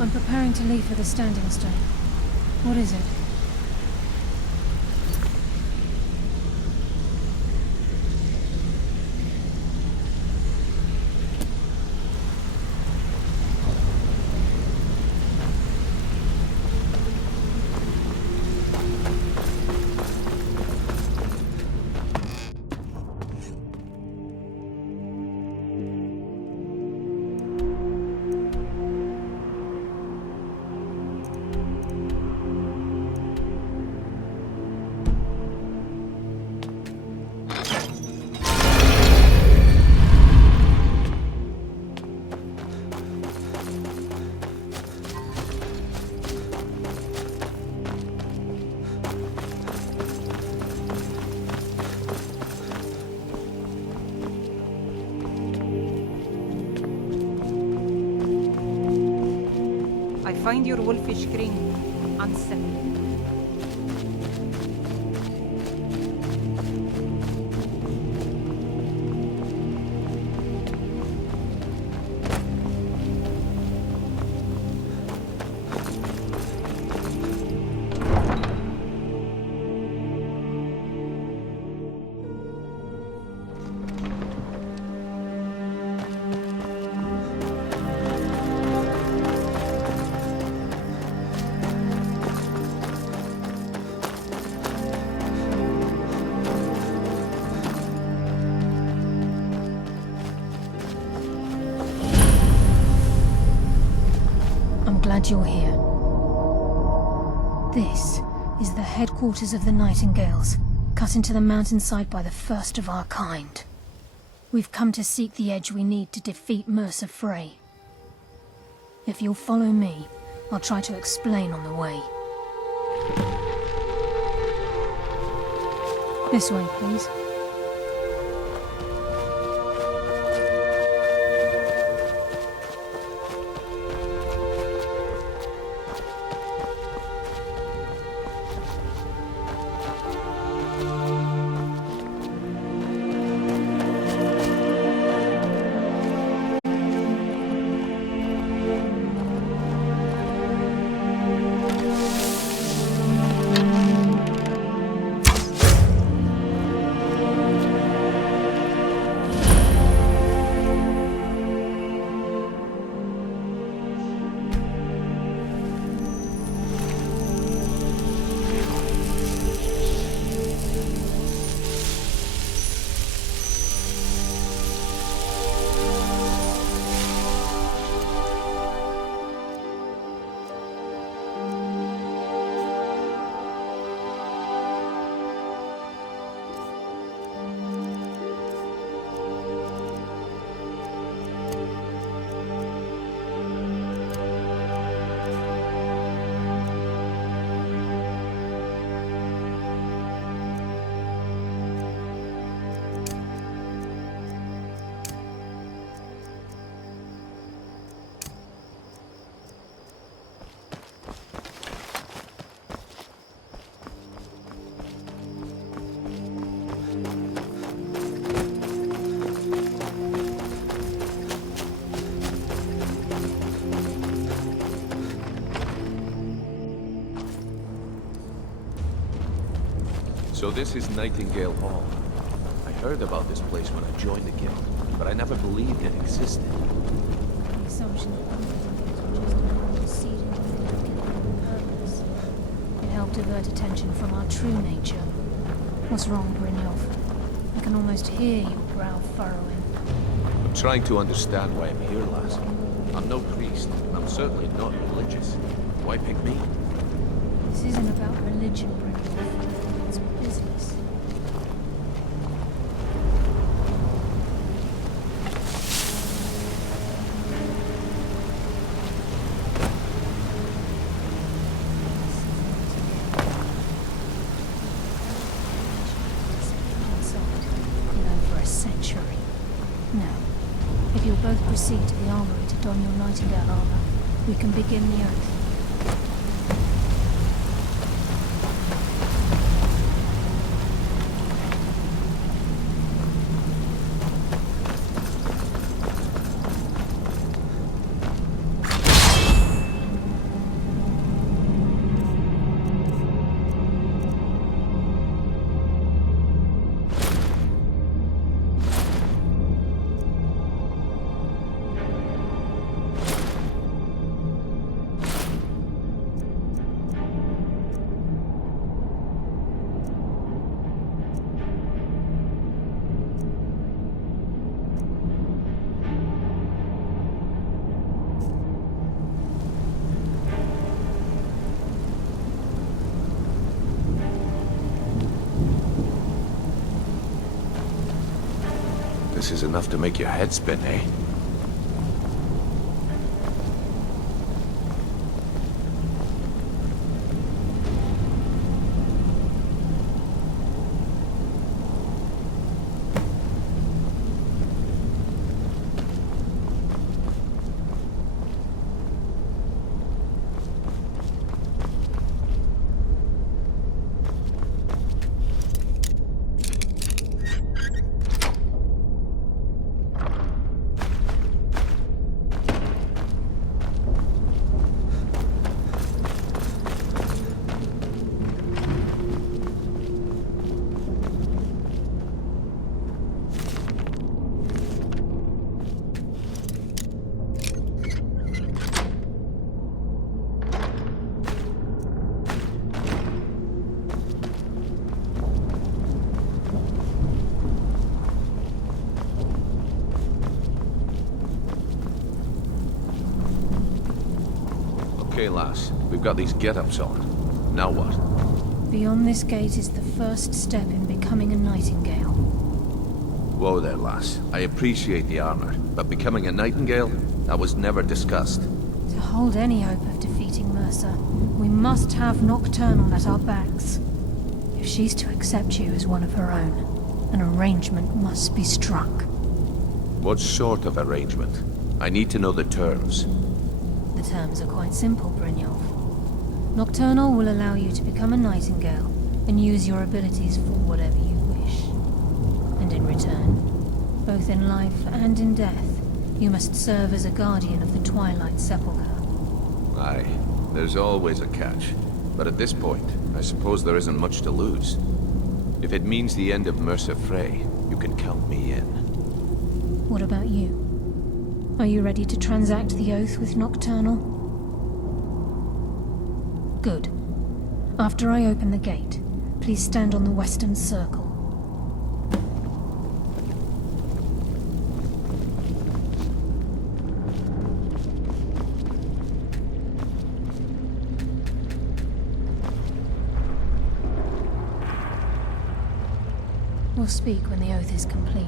I'm preparing to leave for the Standing Stone. What is it? I find your wolfish grin unsettling. Glad you're here. This is the headquarters of the Nightingales, cut into the mountainside by the first of our kind. We've come to seek the edge we need to defeat Mercer Frey. If you'll follow me, I'll try to explain on the way. This way, please. So this is Nightingale Hall. I heard about this place when I joined the guild, but I never believed it existed. The assumption that Nightingales were just proceeding with purpose. It helped divert attention from our true nature. What's wrong, Brynjolf? I can almost hear your brow furrowing. I'm trying to understand why I'm here, lass. I'm no priest, and I'm certainly not religious. Why pick me? This isn't about religion, Brynjolf. It's business. If you'll both proceed to the armory to don your Nightingale armor, we can begin the oath. place is enough to make your head spin, eh? Okay, lass. We've got these get-ups on. Now what? Beyond this gate is the first step in becoming a nightingale. Whoa there, lass. I appreciate the armor, but becoming a nightingale? That was never discussed. To hold any hope of defeating Mercer, we must have Nocturnal at our backs. If she's to accept you as one of her own, an arrangement must be struck. What sort of arrangement? I need to know the terms. The terms are quite simple, Brynjolf. Nocturnal will allow you to become a nightingale and use your abilities for whatever you wish. And in return, both in life and in death, you must serve as a guardian of the Twilight Sepulchre. Aye, there's always a catch. But at this point, I suppose there isn't much to lose. If it means the end of Mercer Frey, you can count me in. What about you? Are you ready to transact the oath with Nocturnal? Good. After I open the gate, please stand on the western circle. We'll speak when the oath is complete.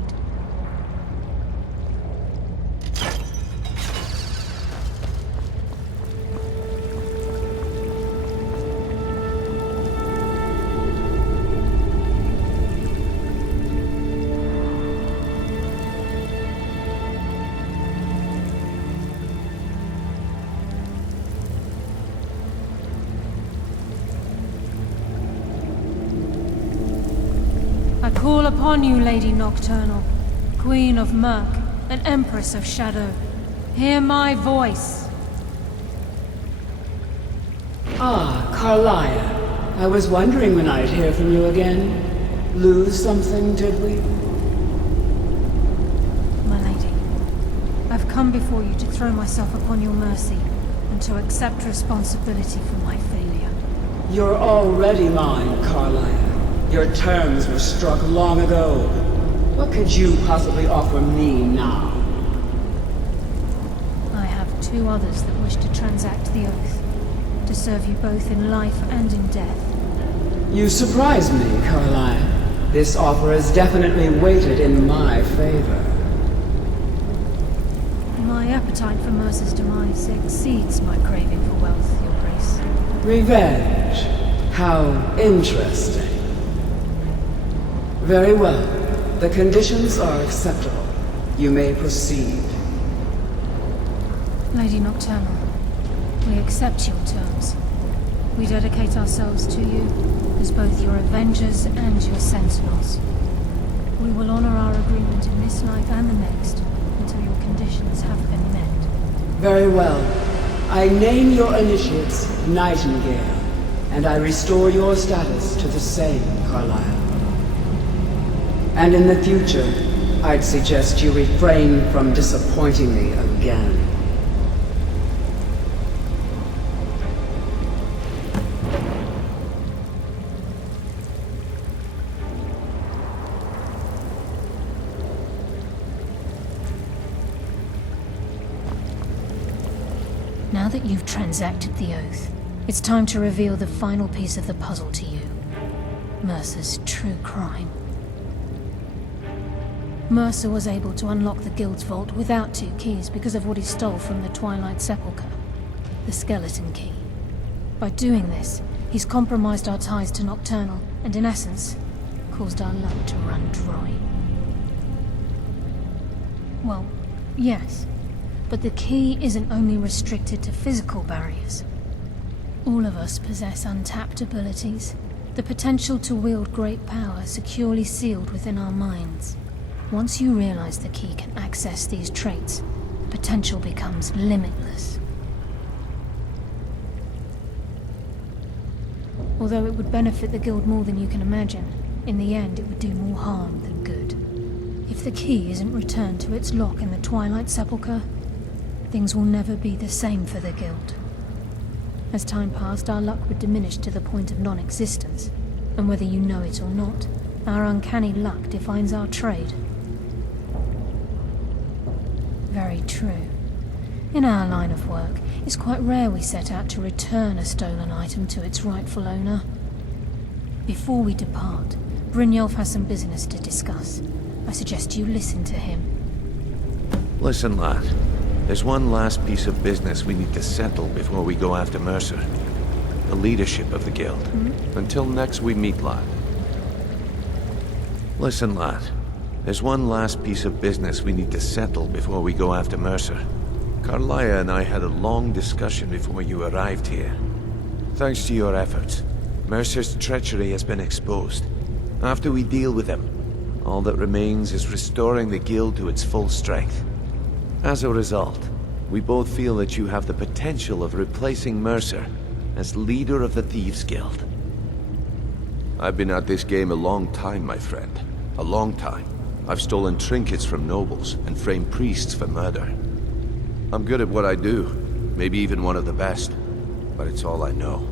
I call upon you, Lady Nocturnal, Queen of Murk and Empress of Shadow. Hear my voice. Ah, Carlia. I was wondering when I'd hear from you again. Lose something, did we? My lady, I've come before you to throw myself upon your mercy and to accept responsibility for my failure. You're already mine, Carlia. Your terms were struck long ago. What could you possibly offer me now? I have two others that wish to transact the oath, to serve you both in life and in death. You surprise me, Carlia. This offer is definitely weighted in my favor. My appetite for Mercer's demise exceeds my craving for wealth, Your Grace. Revenge. How interesting. Very well. The conditions are acceptable. You may proceed. Lady Nocturnal, we accept your terms. We dedicate ourselves to you as both your avengers and your sentinels. We will honor our agreement in this life and the next until your conditions have been met. Very well. I name your initiates Nightingale, and I restore your status to the same, Carlisle. And in the future, I'd suggest you refrain from disappointing me again. Now that you've transacted the oath, it's time to reveal the final piece of the puzzle to you. Mercer's true crime. Mercer was able to unlock the Guild's vault without 2 keys because of what he stole from the Twilight Sepulchre, the skeleton key. By doing this, he's compromised our ties to Nocturnal, and in essence, caused our luck to run dry. Well, yes, but the key isn't only restricted to physical barriers. All of us possess untapped abilities, the potential to wield great power securely sealed within our minds. Once you realize the key can access these traits, potential becomes limitless. Although it would benefit the Guild more than you can imagine, in the end it would do more harm than good. If the key isn't returned to its lock in the Twilight Sepulchre, things will never be the same for the Guild. As time passed, our luck would diminish to the point of non-existence, and whether you know it or not, our uncanny luck defines our trade. Very true. In our line of work, it's quite rare we set out to return a stolen item to its rightful owner. Before we depart, Brynjolf has some business to discuss. I suggest you listen to him. Listen, lad. There's one last piece of business we need to settle before we go after Mercer. The leadership of the Guild. Until next we meet, lad. Listen, lad. There's one last piece of business we need to settle before we go after Mercer. Carlia and I had a long discussion before you arrived here. Thanks to your efforts, Mercer's treachery has been exposed. After we deal with him, all that remains is restoring the Guild to its full strength. As a result, we both feel that you have the potential of replacing Mercer as leader of the Thieves' Guild. I've been at this game a long time, my friend. A long time. I've stolen trinkets from nobles and framed priests for murder. I'm good at what I do, maybe even one of the best, but it's all I know.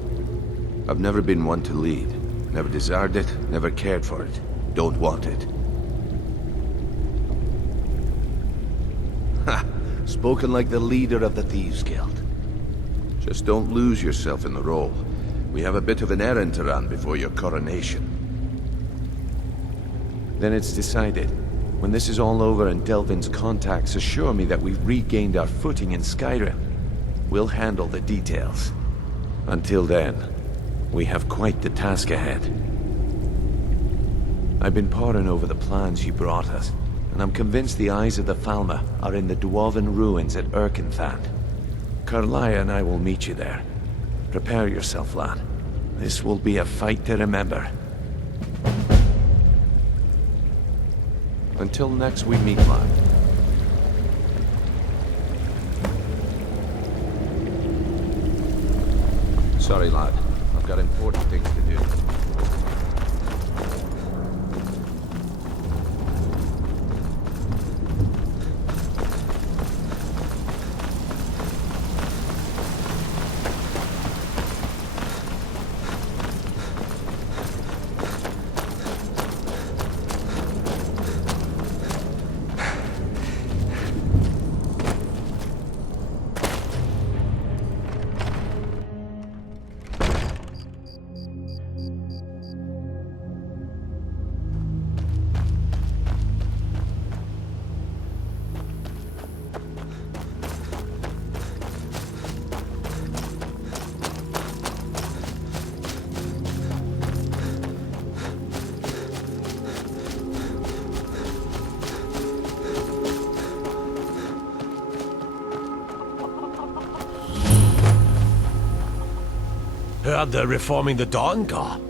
I've never been one to lead, never desired it, never cared for it, don't want it. Ha! Spoken like the leader of the Thieves' Guild. Just don't lose yourself in the role. We have a bit of an errand to run before your coronation. Then it's decided. When this is all over and Delvin's contacts assure me that we've regained our footing in Skyrim, we'll handle the details. Until then, we have quite the task ahead. I've been poring over the plans you brought us, and I'm convinced the eyes of the Falmer are in the Dwarven ruins at Erkenthand. Carlia and I will meet you there. Prepare yourself, lad. This will be a fight to remember. Until next we meet, lad. Sorry, lad. I've got important things to do. Heard they're reforming the Dawnguard.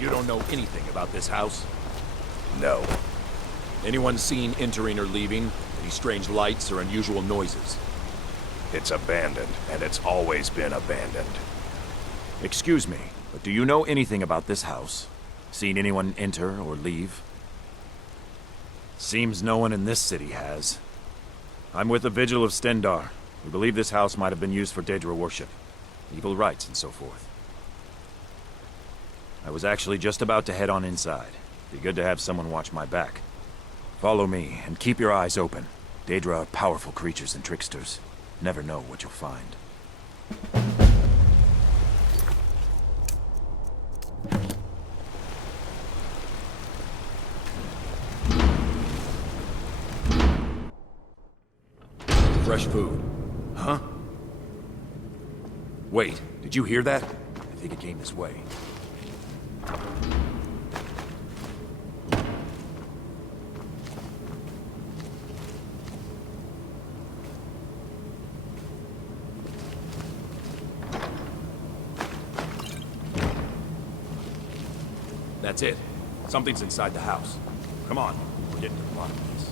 You don't know anything about this house? No. Anyone seen entering or leaving? Any strange lights or unusual noises? It's abandoned, and it's always been abandoned. Excuse me, but do you know anything about this house? Seen anyone enter or leave? Seems no one in this city has. I'm with the Vigil of Stendar. We believe this house might have been used for Daedra worship, evil rites and so forth. I was actually just about to head on inside. Be good to have someone watch my back. Follow me, and keep your eyes open. Daedra are powerful creatures and tricksters. Never know what you'll find. Fresh food. Huh? Wait, did you hear that? I think it came this way. That's it. Something's inside the house. Come on, we're getting to the bottom of this.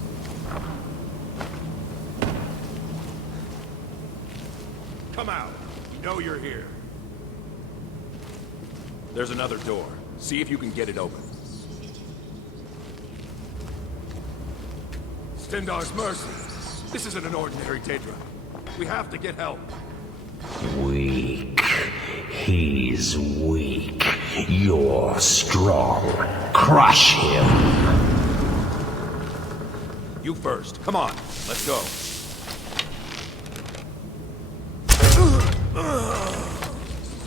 Come out. We know you're here. There's another door. See if you can get it open. Stendar's mercy. This isn't an ordinary Daedra. We have to get help. Weak. He's weak. You're strong. Crush him. You first. Come on. Let's go.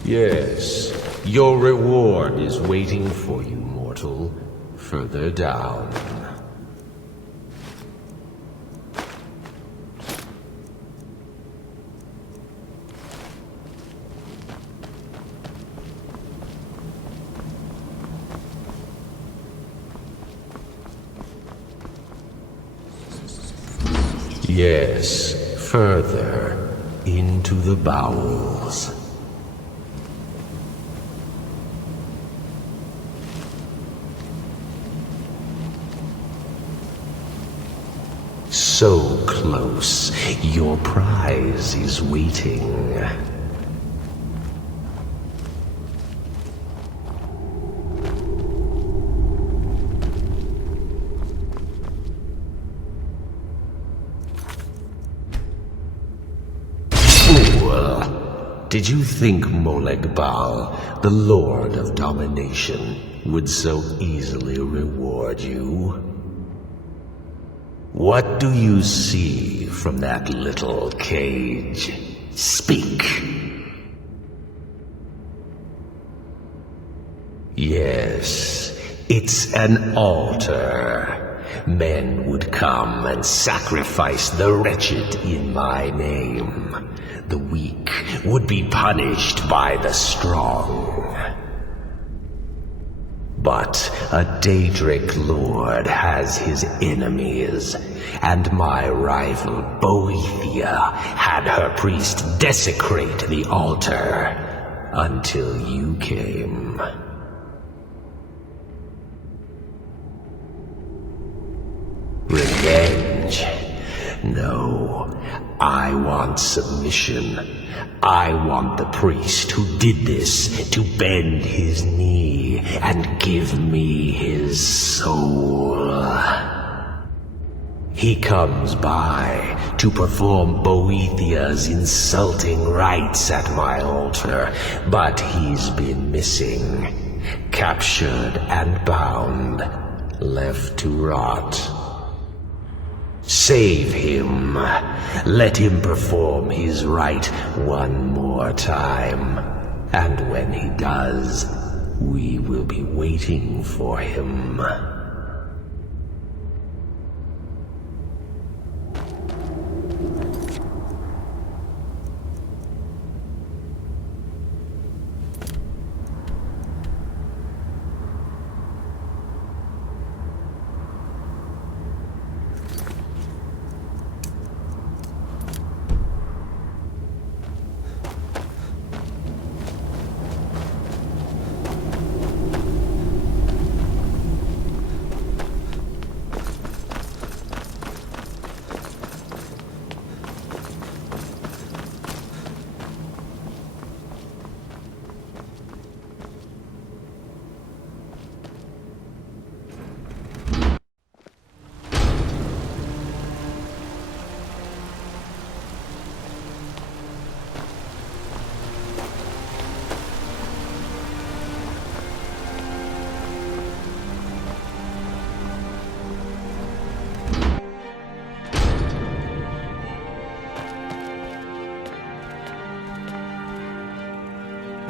Yes. Your reward is waiting for you, mortal. Further down. Yes, further into the bowels. So close, your prize is waiting. Did you think Moleg Bal, the Lord of Domination, would so easily reward you? What do you see from that little cage? Speak! Yes, it's an altar. Men would come and sacrifice the wretched in my name. The weak would be punished by the strong. But a Daedric lord has his enemies, and my rival Boethia had her priest desecrate the altar until you came. Revenge? No, I want submission. I want the priest who did this to bend his knee and give me his soul. He comes by to perform Boethia's insulting rites at my altar, but he's been missing, captured and bound, left to rot. Save him. Let him perform his rite one more time. And when he does, we will be waiting for him.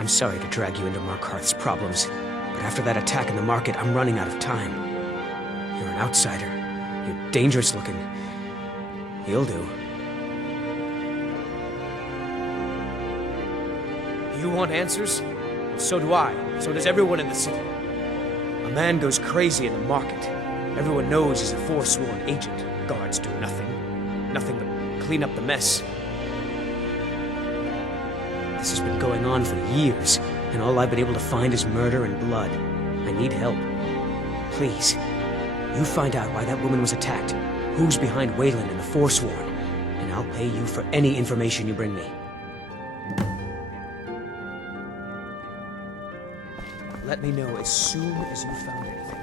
sorry to drag you into Markarth's problems, but after that attack in the market, I'm running out of time. You're an outsider. You're dangerous looking. You'll do. You want answers? So do I. So does everyone in the city. A man goes crazy in the market. Everyone knows he's a forsworn agent. Guards do nothing. Nothing but clean up the mess. This has been going on for years, and all I've been able to find is murder and blood. I need help. Please, you find out why that woman was attacked, who's behind Wayland and the Forsworn, and I'll pay you for any information you bring me. Let me know as soon as you found anything.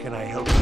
Can I help you?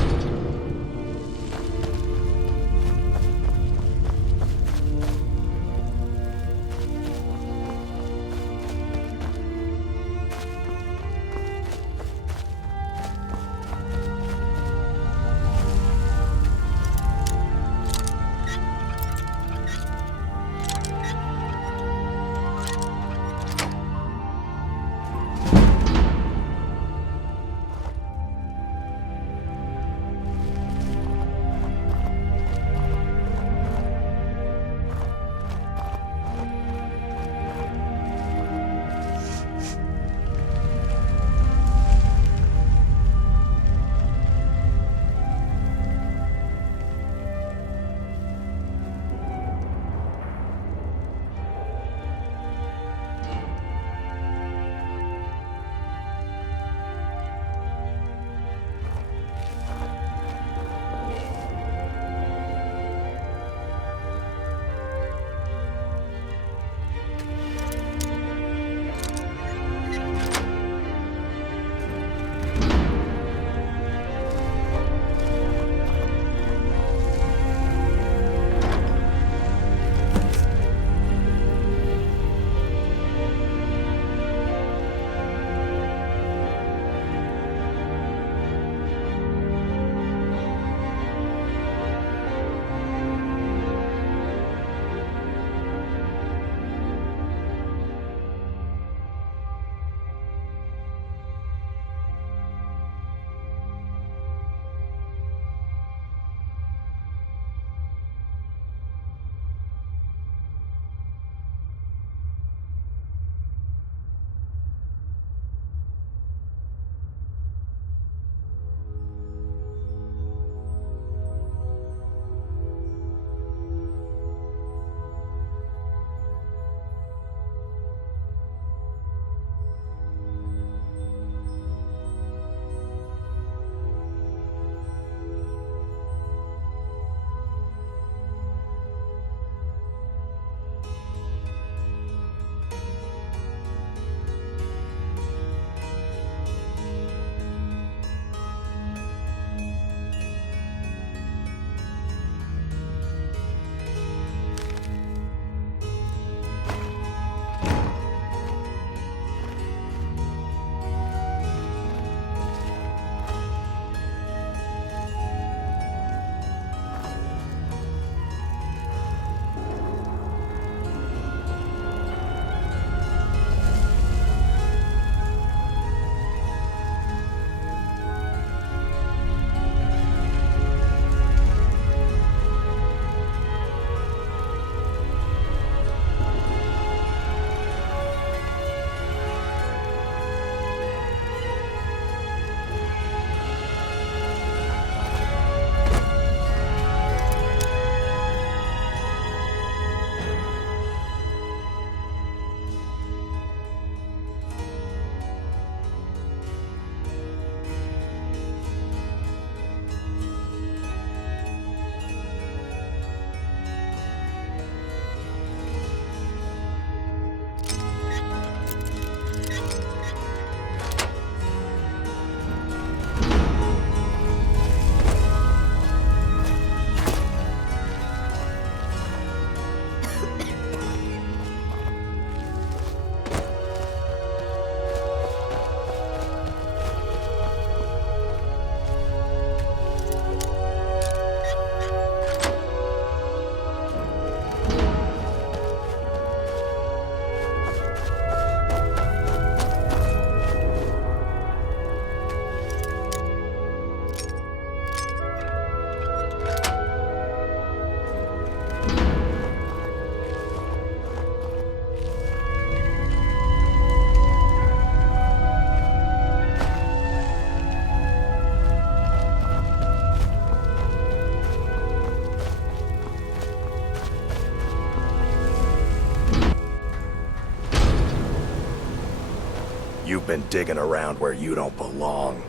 You've been digging around where you don't belong.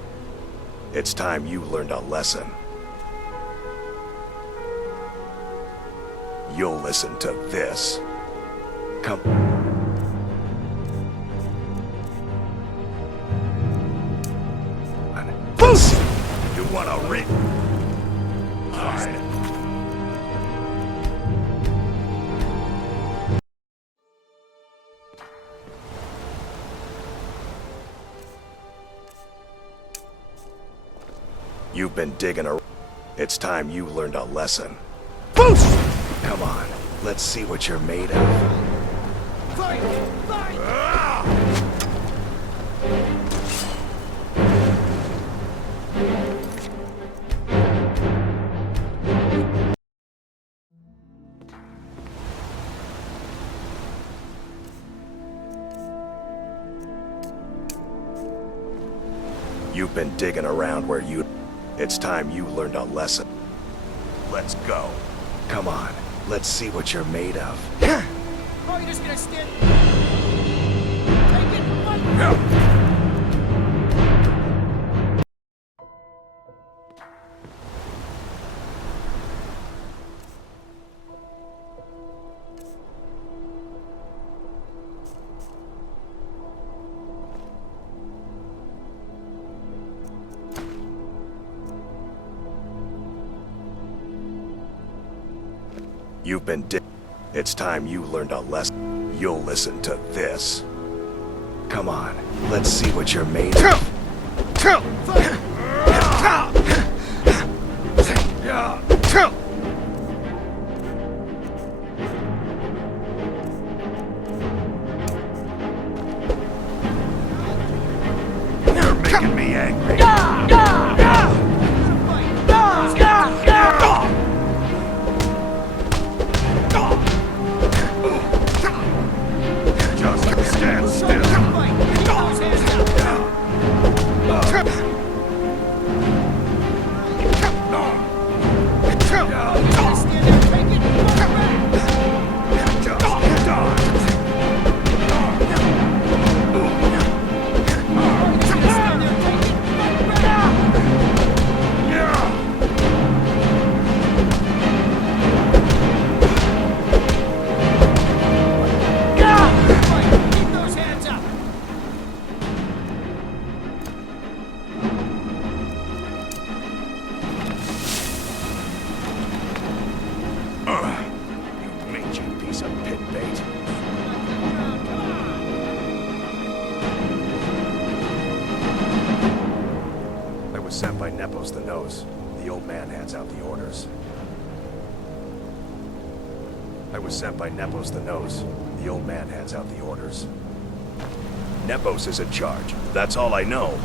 It's time you learned a lesson. You'll listen to this. Come. You want a read? You've been digging around. It's time you learned a lesson. Come on, let's see what you're made of. Fight! You've been digging around where you... It's time you learned a lesson. Let's go. Come on, let's see what you're made of. Oh, you're just gonna stand... Take it! What? You've been It's time you learned a lesson. You'll listen to this. Come on, let's see what you're made of. You're making me angry. Stand still. Sent by Nepos the Nose. The old man hands out the orders. I was sent by Nepos the Nose. The old man hands out the orders. Nepos is in charge. That's all I know.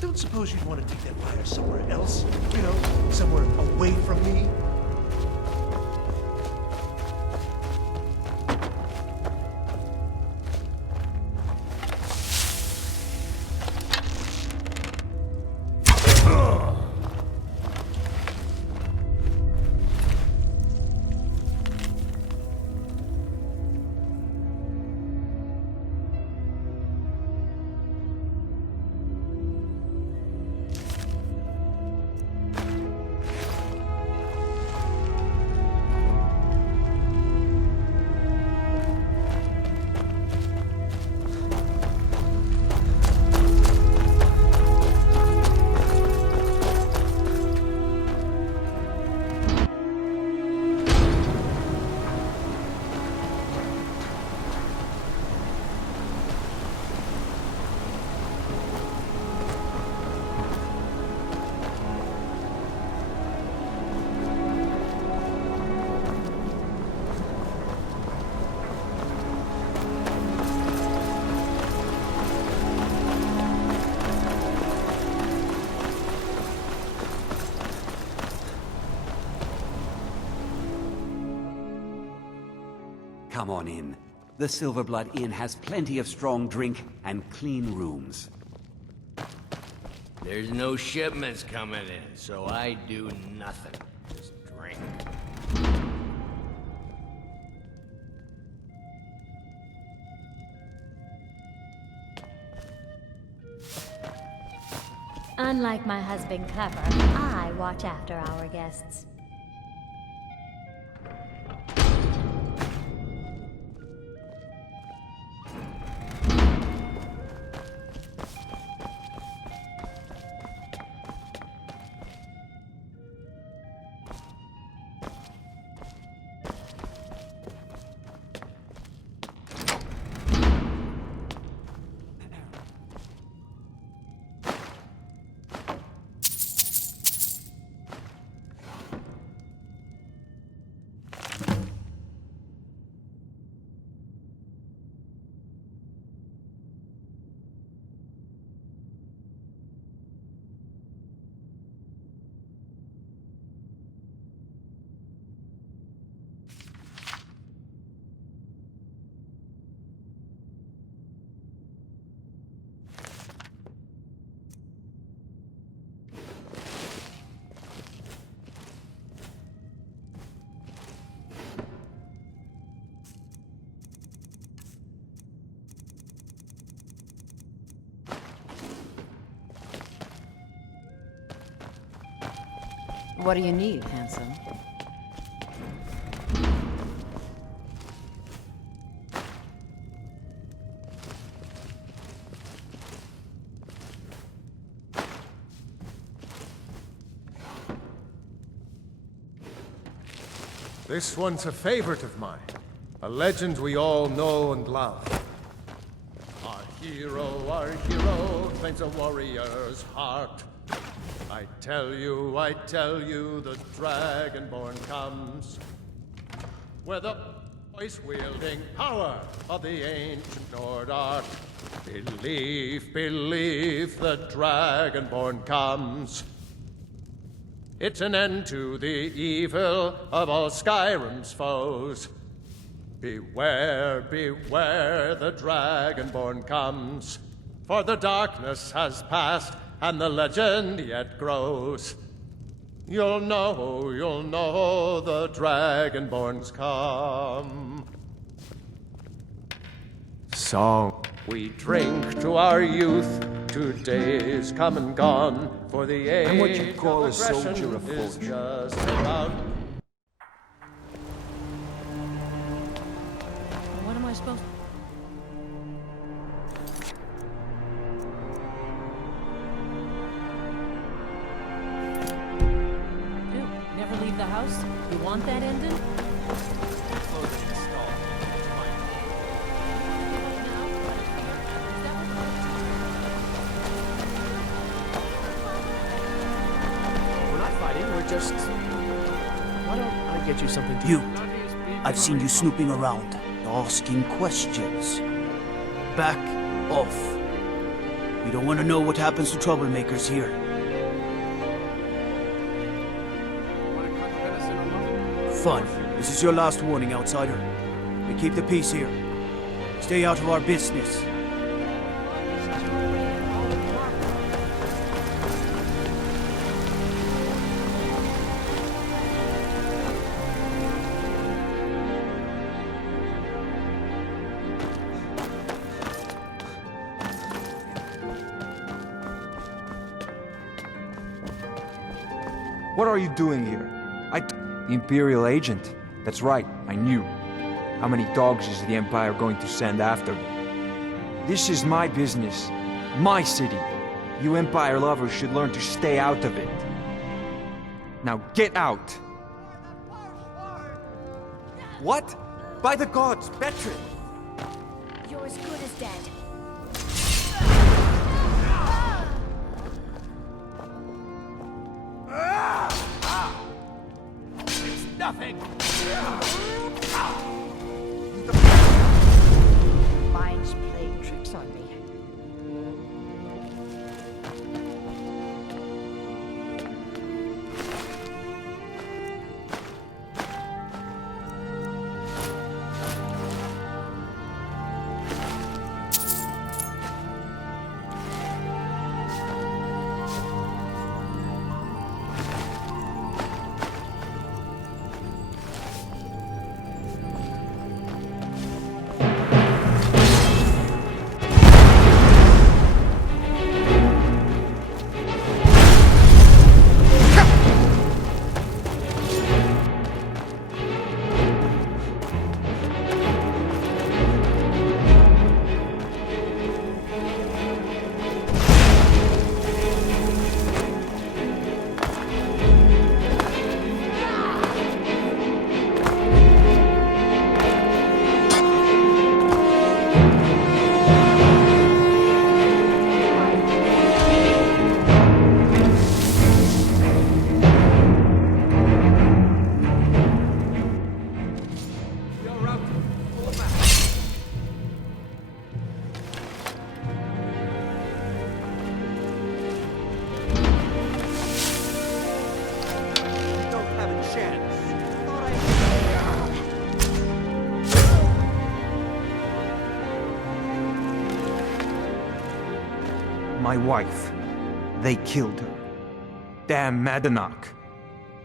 Don't suppose you'd want to take that fire somewhere else? You know, somewhere away from me? Come on in. The Silverblood Inn has plenty of strong drink and clean rooms. There's no shipments coming in, so I do nothing. Just drink. Unlike my husband Clever, I watch after our guests. What do you need, handsome? This one's a favorite of mine. A legend we all know and love. Our hero claims a warrior's heart. I tell you, the Dragonborn comes. Where the voice-wielding power of the ancient Nord art. Believe, the Dragonborn comes. It's an end to the evil of all Skyrim's foes. Beware, the Dragonborn comes. For the darkness has passed, and the legend yet grows. You'll know the Dragonborn's come. So we drink to our youth, to days come and gone, for the age and what you call of a soldier aggression of is fortune. just about. What am I supposed to... Never leave the house? You want that ended? We're not fighting, we're just... Why don't I get you something to You. I've seen you snooping around, asking questions. Back off. We don't want to know what happens to troublemakers here. Fun. This is your last warning, outsider. We keep the peace here. Stay out of our business. What are you doing here? The Imperial agent. That's right, I knew. How many dogs is the Empire going to send after me? This is my business. My city. You Empire lovers should learn to stay out of it. Now get out! What? By the gods, Betrin! You're as good as dead. Nothing! Mind's playing tricks on me. my wife. They killed her. Damn Madanach.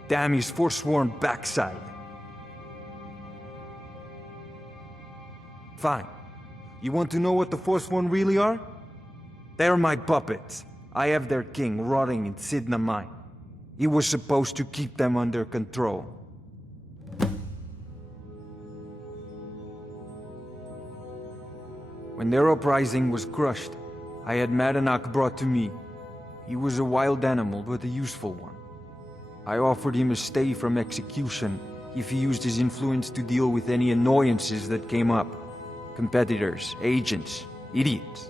Damn his forsworn backside. Fine. You want to know what the Forsworn really are? They're my puppets. I have their king rotting in Sidna Mine. He was supposed to keep them under control. When their uprising was crushed, I had Madanach brought to me. He was a wild animal, but a useful one. I offered him a stay from execution if he used his influence to deal with any annoyances that came up. Competitors, agents, idiots.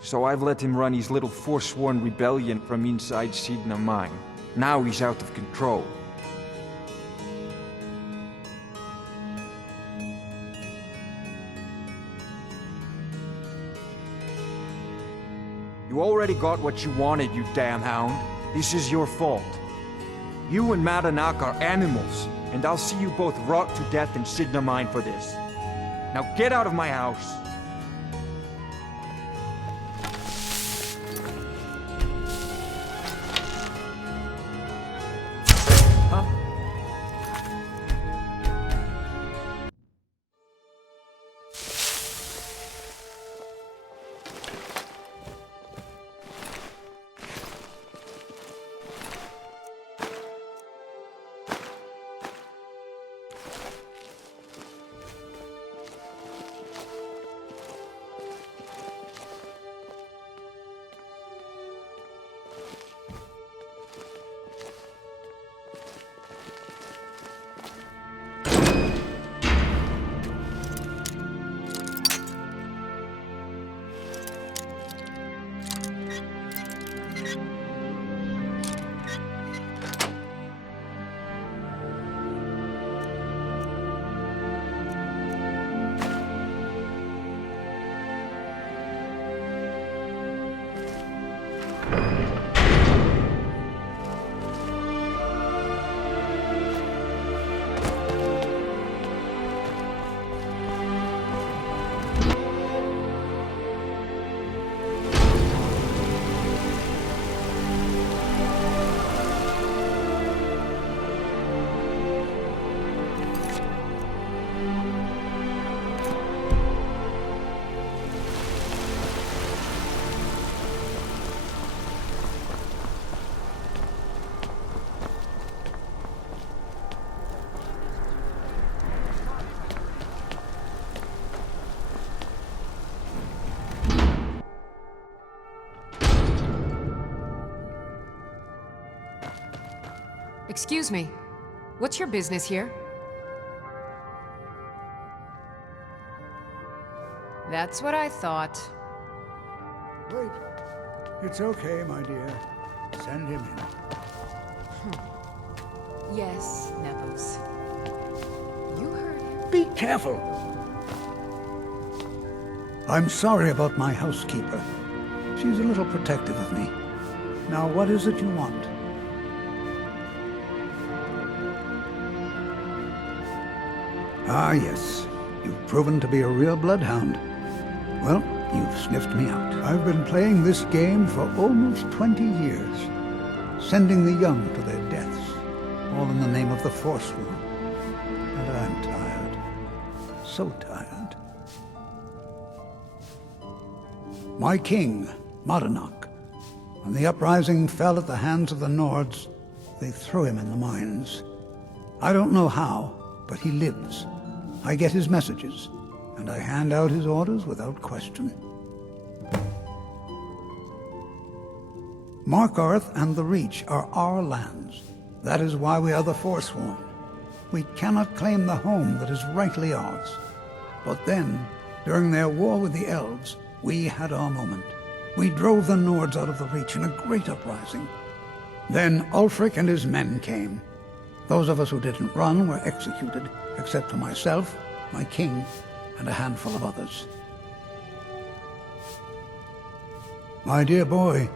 So I've let him run his little forsworn rebellion from inside Sidna Mine. Now he's out of control. You already got what you wanted, you damn hound. This is your fault. You and Madanach are animals, and I'll see you both rot to death in Sidna Mine for this. Now get out of my house. Excuse me. What's your business here? That's what I thought. Wait. It's okay, my dear. Send him in. Yes, Nepos. You heard him. Be careful! I'm sorry about my housekeeper. She's a little protective of me. Now, what is it you want? Ah, yes. You've proven to be a real bloodhound. Well, you've sniffed me out. I've been playing this game for almost 20 years, sending the young to their deaths, all in the name of the Forsworn. And I'm tired. So tired. My king, Madanach, when the uprising fell at the hands of the Nords, they threw him in the mines. I don't know how, but he lives. I get his messages, and I hand out his orders without question. Markarth and the Reach are our lands. That is why we are the Forsworn. We cannot claim the home that is rightly ours. But then, during their war with the Elves, we had our moment. We drove the Nords out of the Reach in a great uprising. Then Ulfric and his men came. Those of us who didn't run were executed, except for myself, my king, and a handful of others. My dear boy,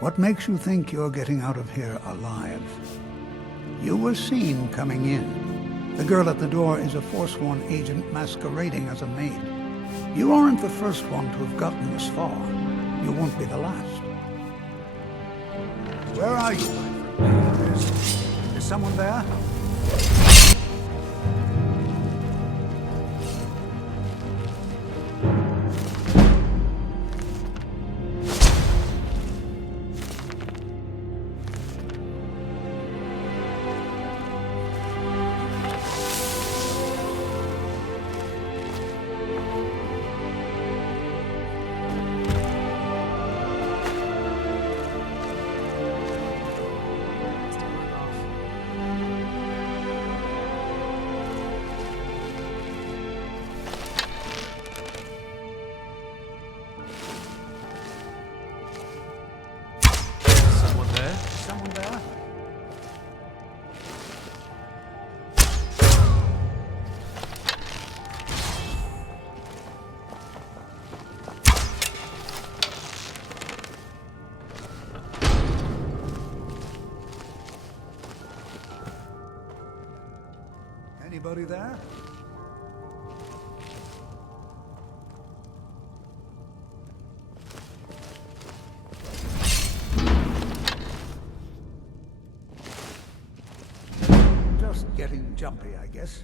what makes you think you're getting out of here alive? You were seen coming in. The girl at the door is a Forsworn agent masquerading as a maid. You aren't the first one to have gotten this far. You won't be the last. Where are you, my friend? Is someone there? Someone there? Anybody there? Just getting jumpy, I guess.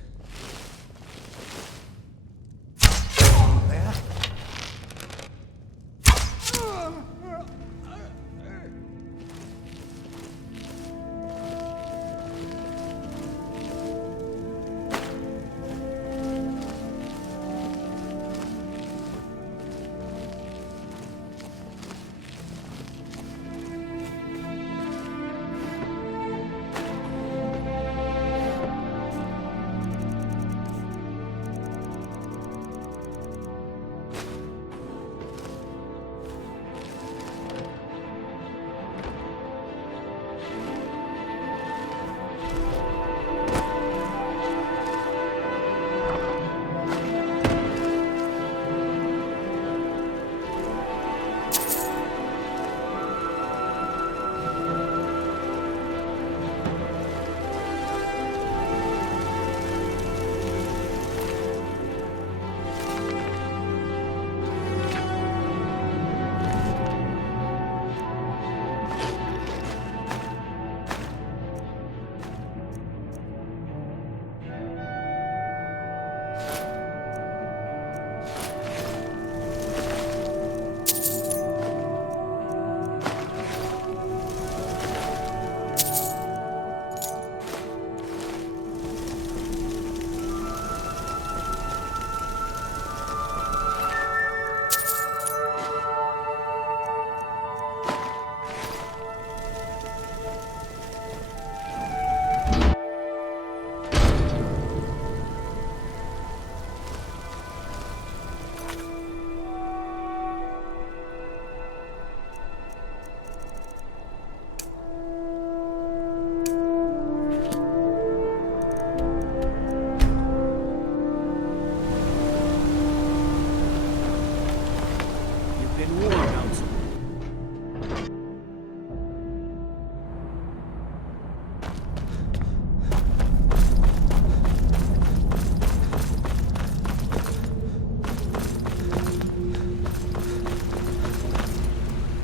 There?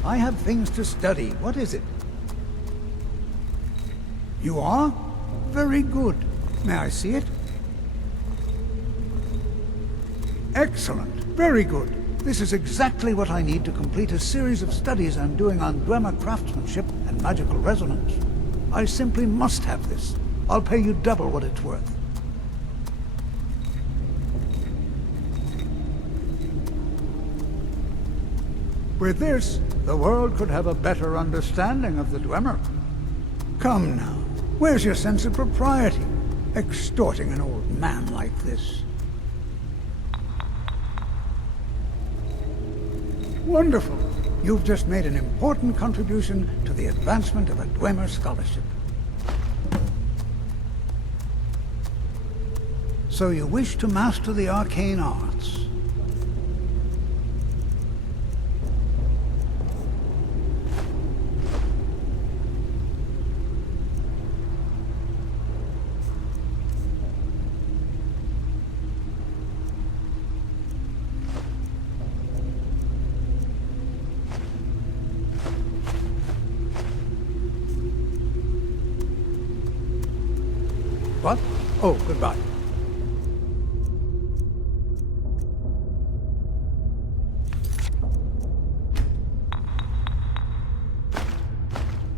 I have things to study. What is it? You are? Very good. May I see it? Excellent. Very good. This is exactly what I need to complete a series of studies I'm doing on Dwemer craftsmanship and magical resonance. I simply must have this. I'll pay you double what it's worth. With this, the world could have a better understanding of the Dwemer. Come now, where's your sense of propriety? Extorting an old man like this. Wonderful. You've just made an important contribution to the advancement of a Dwemer scholarship. So you wish to master the arcane arts? What? Oh, goodbye.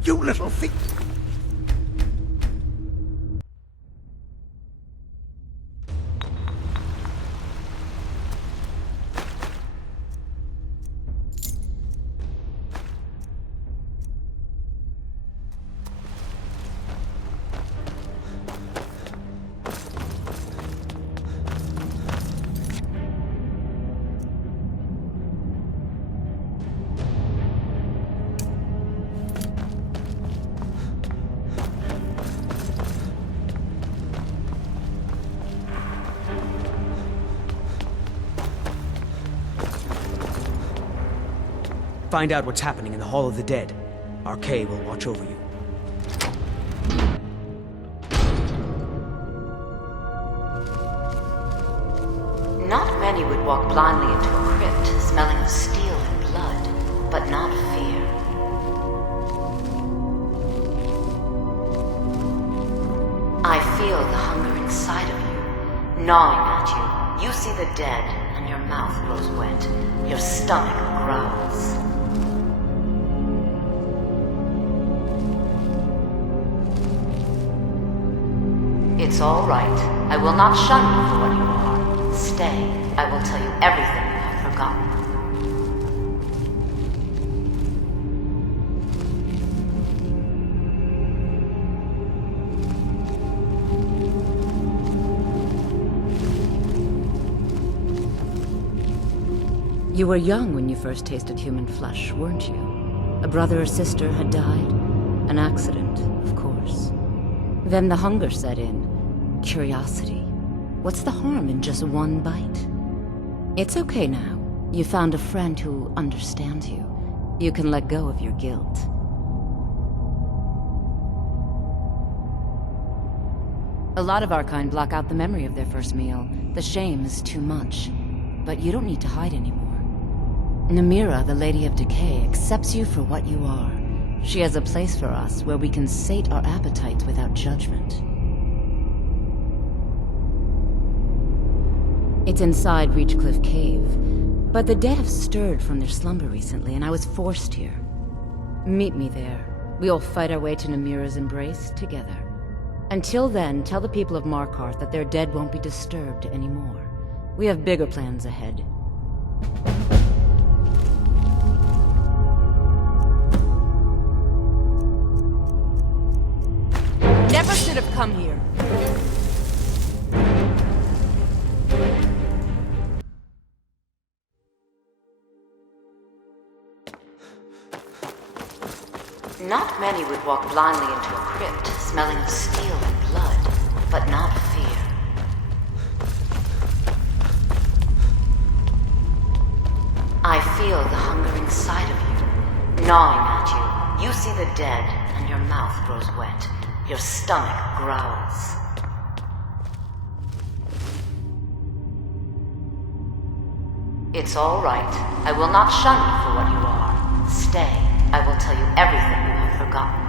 You little thief! Find out what's happening in the Hall of the Dead. RK will watch over you. Not many would walk blindly into a crypt, smelling of steel and blood, but not fear. I feel the hunger inside of you, gnawing at you. You see the dead, and your mouth grows wet. Your stomach growls. It's all right. I will not shun you for what you are. Stay. I will tell you everything you have forgotten. You were young when you first tasted human flesh, weren't you? A brother or sister had died? An accident, of course. Then the hunger set in. Curiosity. What's the harm in just one bite? It's okay now. You found a friend who understands you. You can let go of your guilt. A lot of our kind block out the memory of their first meal. The shame is too much. But you don't need to hide anymore. Namira, the Lady of Decay, accepts you for what you are. She has a place for us where we can sate our appetites without judgment. It's inside Reachcliff Cave, but the dead have stirred from their slumber recently, and I was forced here. Meet me there. We'll fight our way to Namira's embrace together. Until then, tell the people of Markarth that their dead won't be disturbed anymore. We have bigger plans ahead. Never should have come here. Not many would walk blindly into a crypt, smelling of steel and blood, but not fear. I feel the hunger inside of you, gnawing at you. You see the dead, and your mouth grows wet. Your stomach growls. It's all right. I will not shun you for what you are. Stay. I will tell you everything you have forgotten.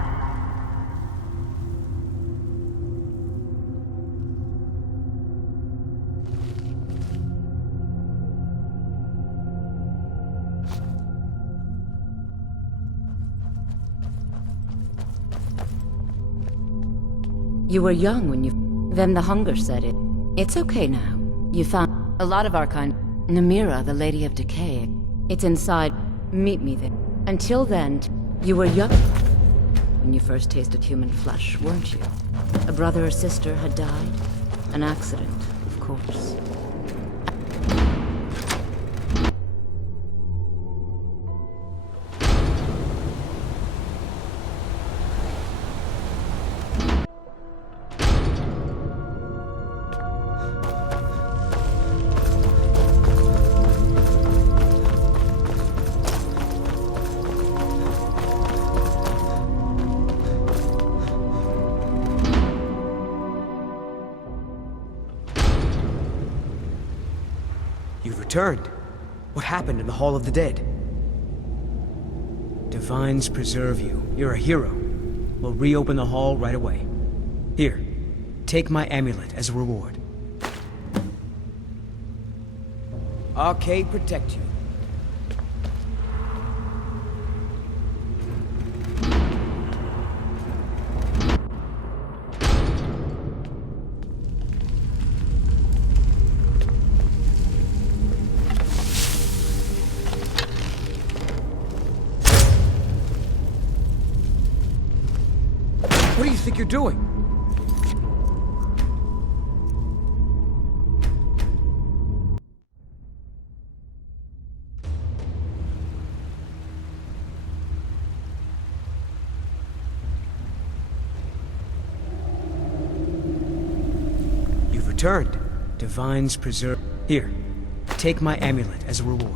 You were young when you... Then the hunger set in. It's okay now. You found a lot of our kind. Namira, the Lady of Decay. It's inside. Meet me there. Until then, you were young when you first tasted human flesh, weren't you? A brother or sister had died? An accident, of course. You've returned. What happened in the Hall of the Dead? Divines preserve you. You're a hero. We'll reopen the hall right away. Here, take my amulet as a reward. Arcade protect you. What do you think you're doing? You've returned. Divine's preserve. Here, take my amulet as a reward.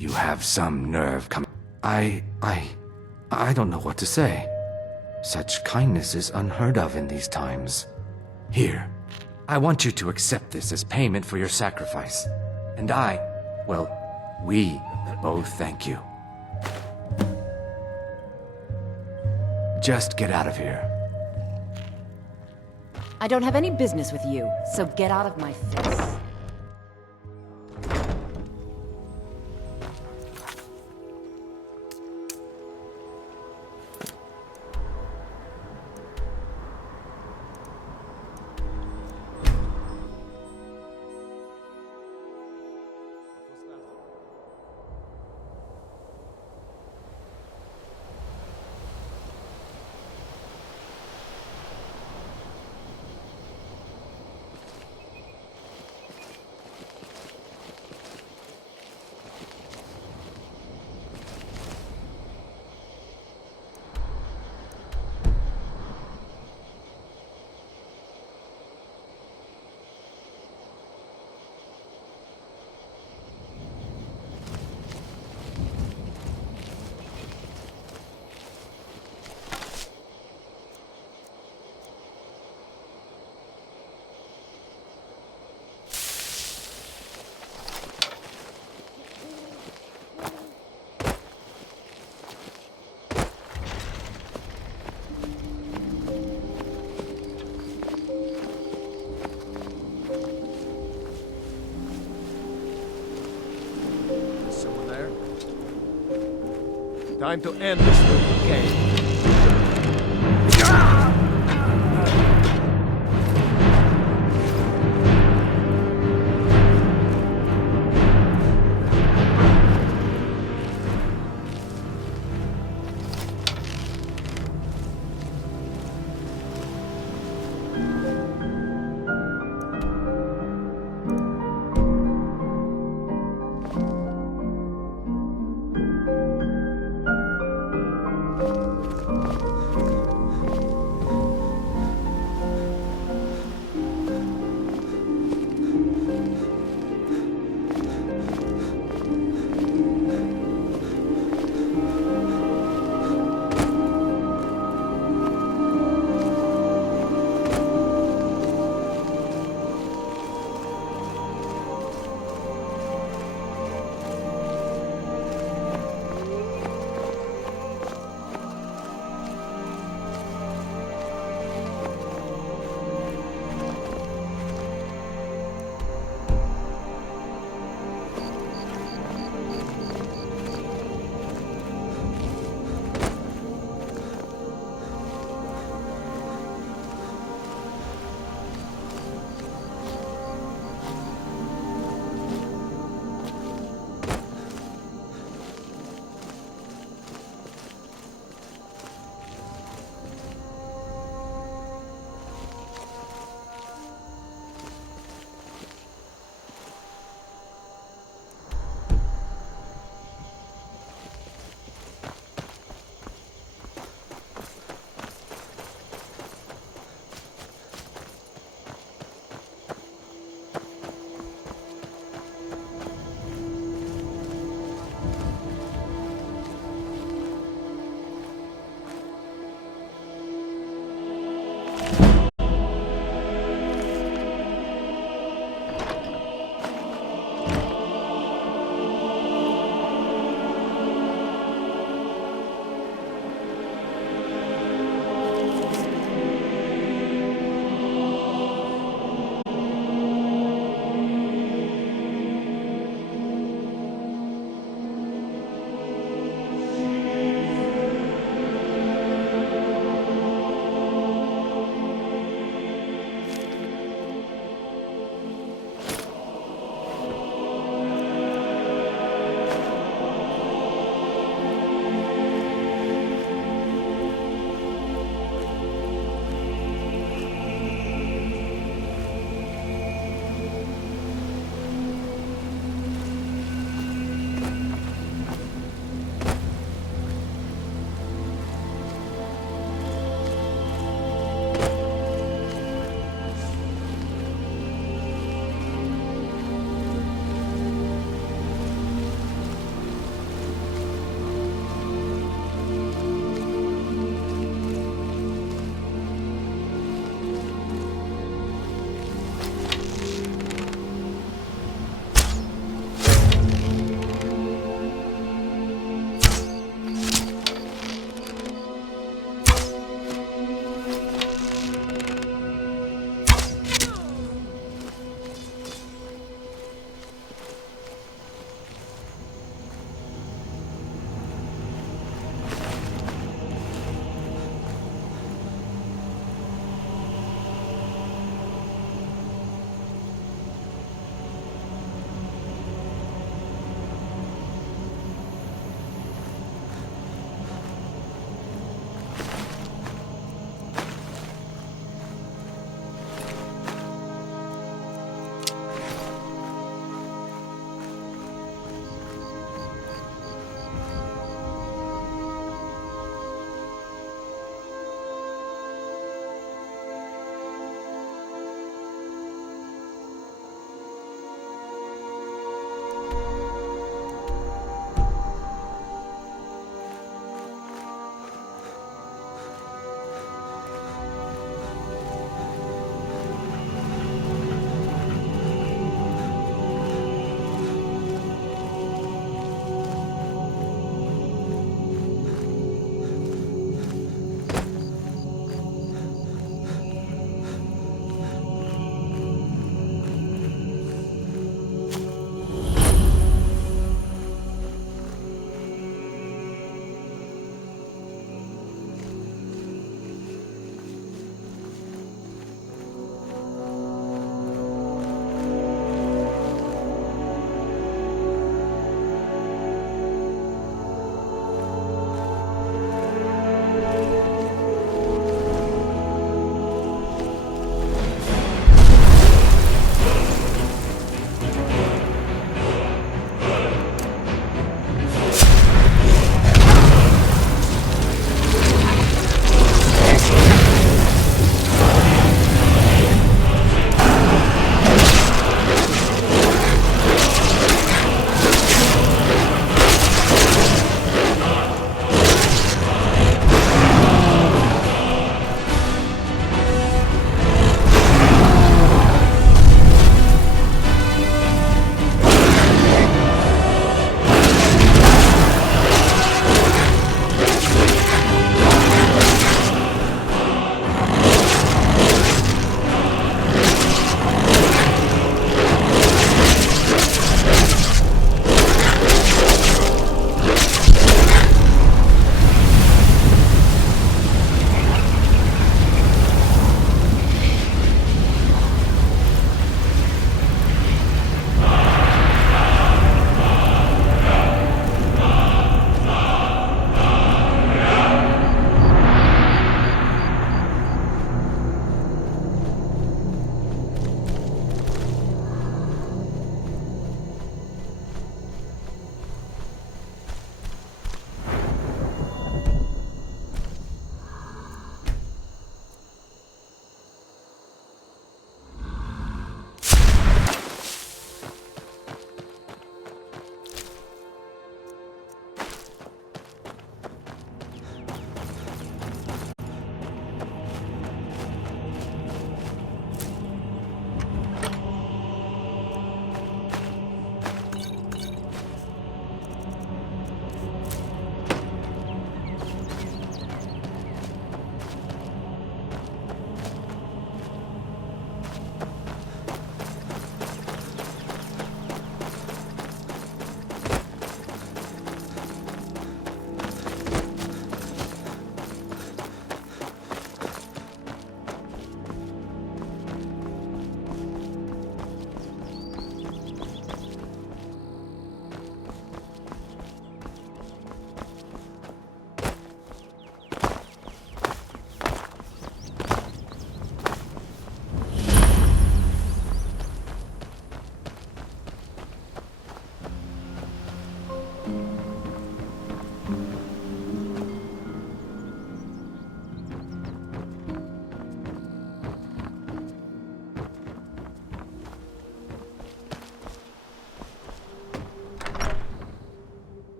You have some nerve coming. I don't know what to say. Such kindness is unheard of in these times. Here, I want you to accept this as payment for your sacrifice. And we both thank you. Just get out of here. I don't have any business with you, so get out of my face. Time to end this little game.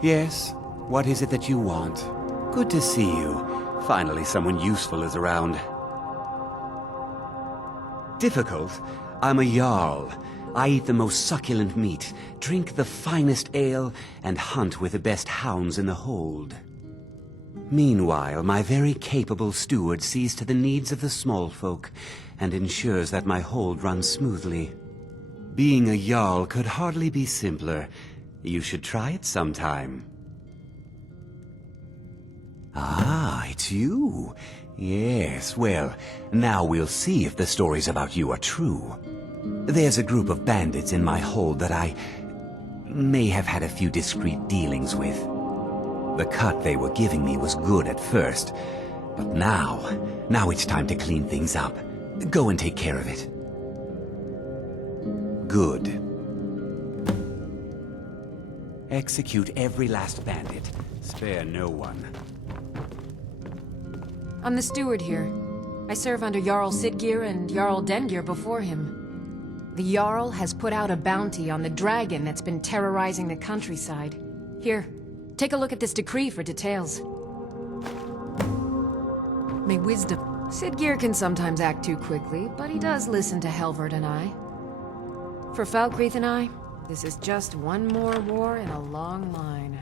Yes? What is it that you want? Good to see you. Finally, someone useful is around. Difficult? I'm a Jarl. I eat the most succulent meat, drink the finest ale, and hunt with the best hounds in the hold. Meanwhile, my very capable steward sees to the needs of the small folk, and ensures that my hold runs smoothly. Being a Jarl could hardly be simpler. You should try it sometime. Ah, it's you. Yes, well, now we'll see if the stories about you are true. There's a group of bandits in my hold that I may have had a few discreet dealings with. The cut they were giving me was good at first, but now it's time to clean things up. Go and take care of it. Good. Execute every last bandit. Spare no one. I'm the steward here. I serve under Jarl Siggeir and Jarl Dengir before him. The Jarl has put out a bounty on the dragon that's been terrorizing the countryside. Here, take a look at this decree for details. May wisdom... Siggeir can sometimes act too quickly, but he does listen to Helvard and I. For Falkreath and I, this is just one more war in a long line.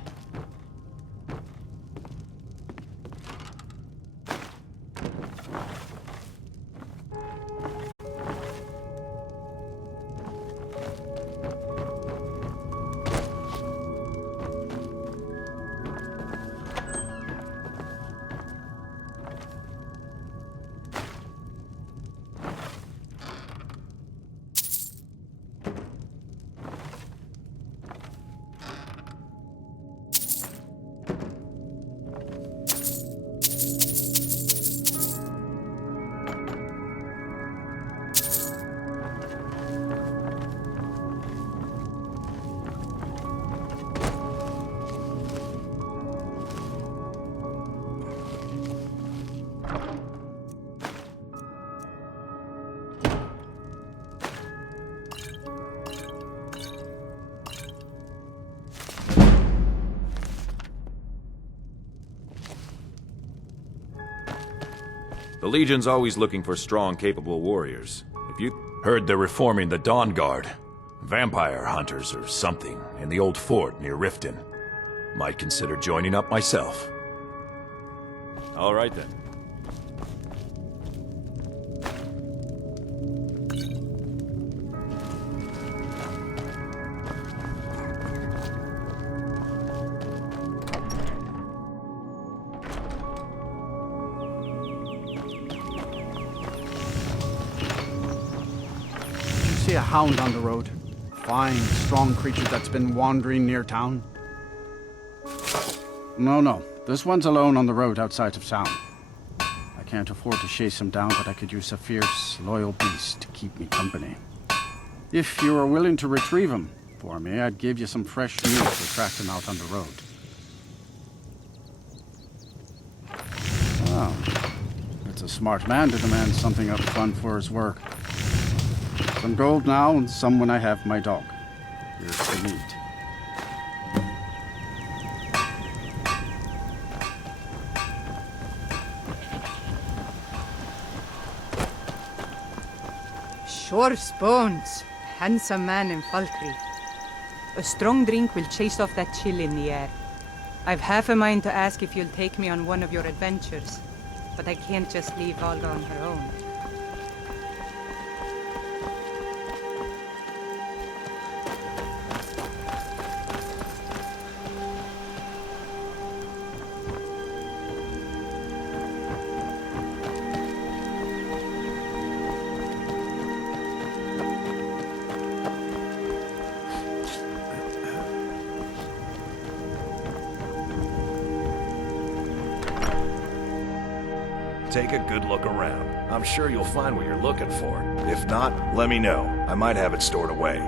The Legion's always looking for strong, capable warriors. If you heard they're reforming the Dawn Guard, vampire hunters or something, in the old fort near Riften, might consider joining up myself. All right then. See a hound on the road. Fine, strong creature that's been wandering near town. No. This one's alone on the road outside of town. I can't afford to chase him down, but I could use a fierce, loyal beast to keep me company. If you are willing to retrieve him for me, I'd give you some fresh meat to track him out on the road. Oh, it's a smart man to demand something up front for his work. Some gold now, and some when I have my dog. Here's the meat. Shor's bones. Handsome man in Falkreath. A strong drink will chase off that chill in the air. I've half a mind to ask if you'll take me on one of your adventures, but I can't just leave Valda on her own. Take a good look around. I'm sure you'll find what you're looking for. If not, let me know. I might have it stored away.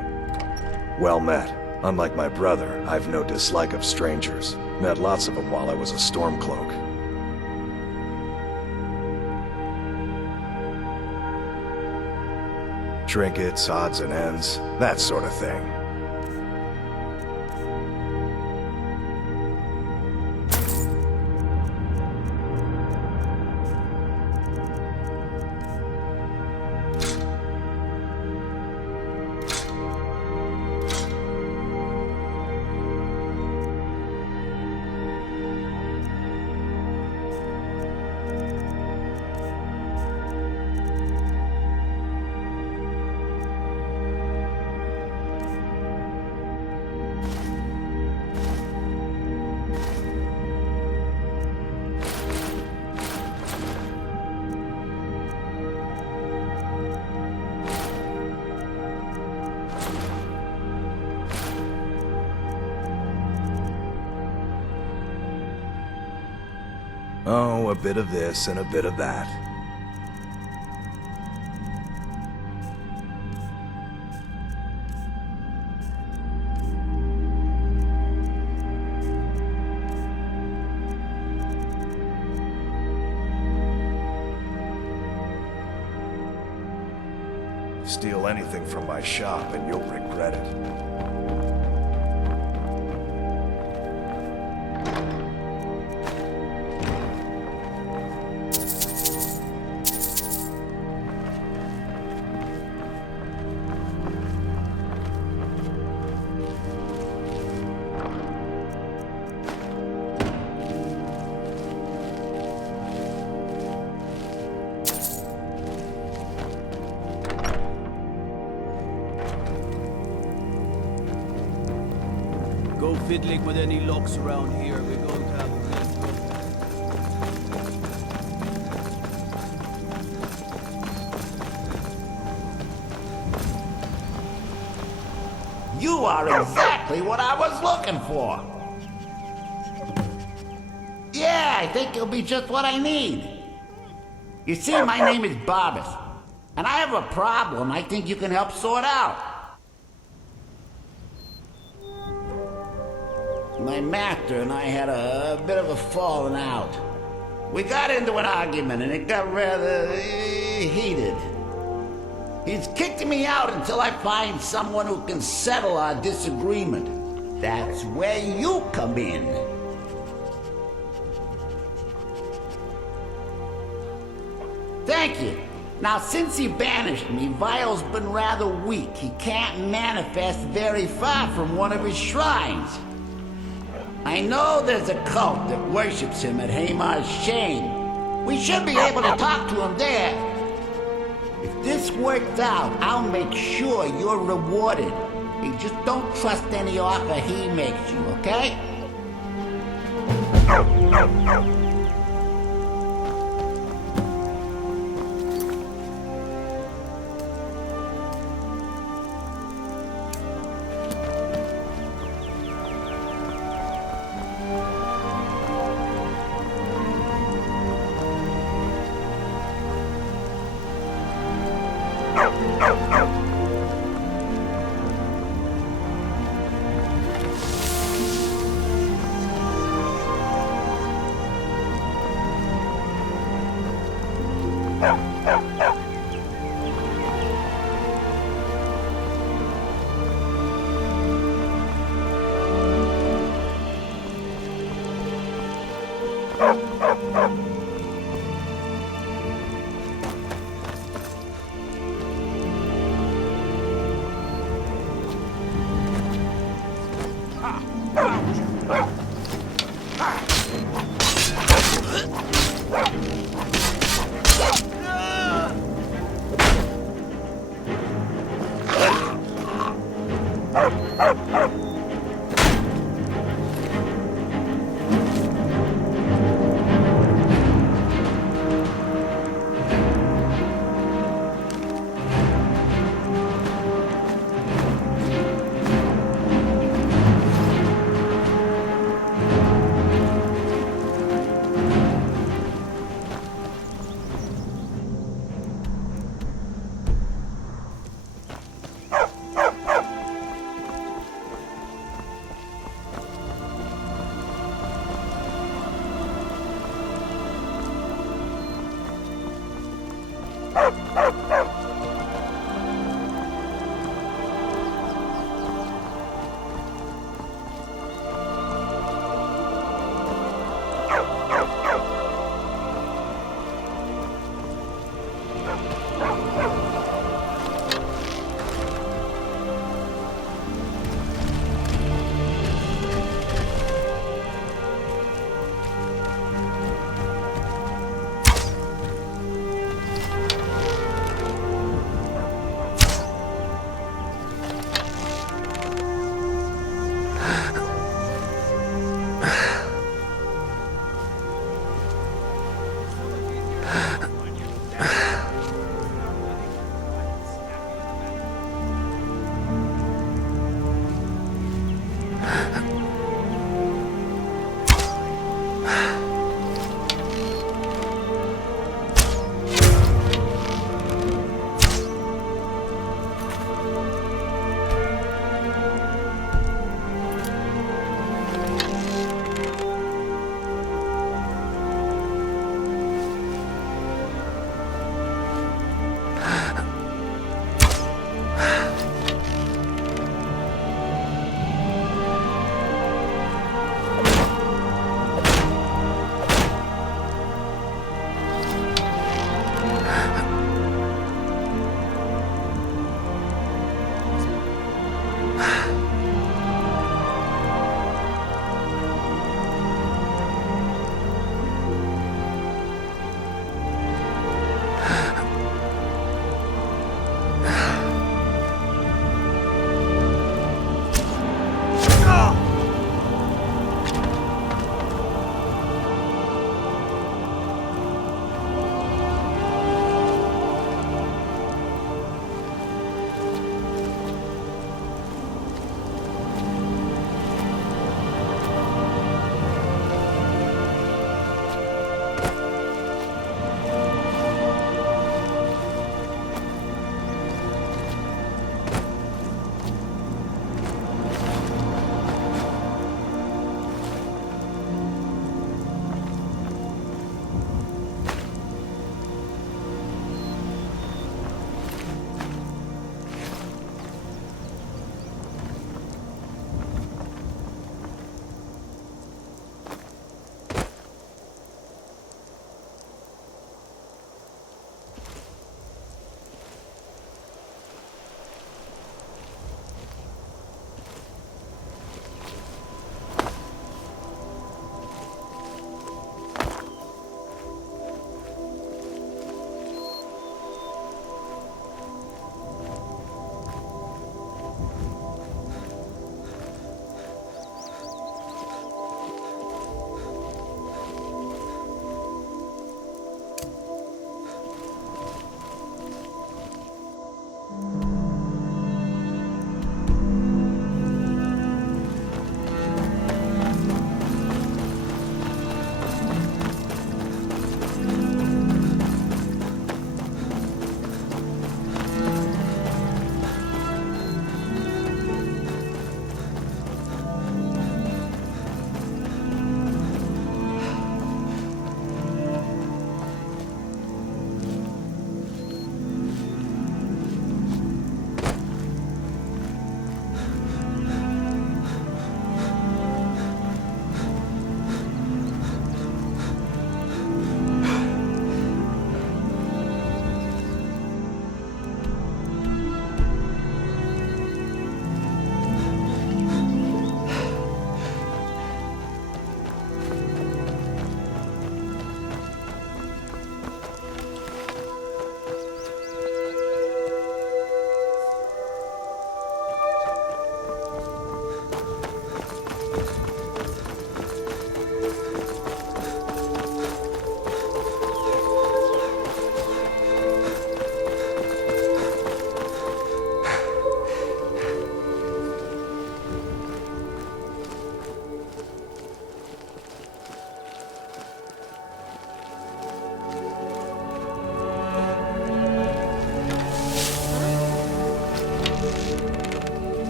Well met. Unlike my brother, I've no dislike of strangers. Met lots of them while I was a Stormcloak. Trinkets, odds and ends, that sort of thing. Oh, a bit of this and a bit of that. Steal anything from my shop and you'll regret it. Go fiddling with any locks around here. We're going to have a real You are exactly what I was looking for. Yeah, I think you'll be just what I need. You see, my name is Barbas, and I have a problem I think you can help sort out. My master and I had a bit of a falling out. We got into an argument and it got rather heated. He's kicked me out until I find someone who can settle our disagreement. That's where you come in. Thank you. Now, since he banished me, Vile's been rather weak. He can't manifest very far from one of his shrines. I know there's a cult that worships him at Hamar's Shane. We should be able to talk to him there. If this works out, I'll make sure you're rewarded. You just don't trust any offer he makes you, okay?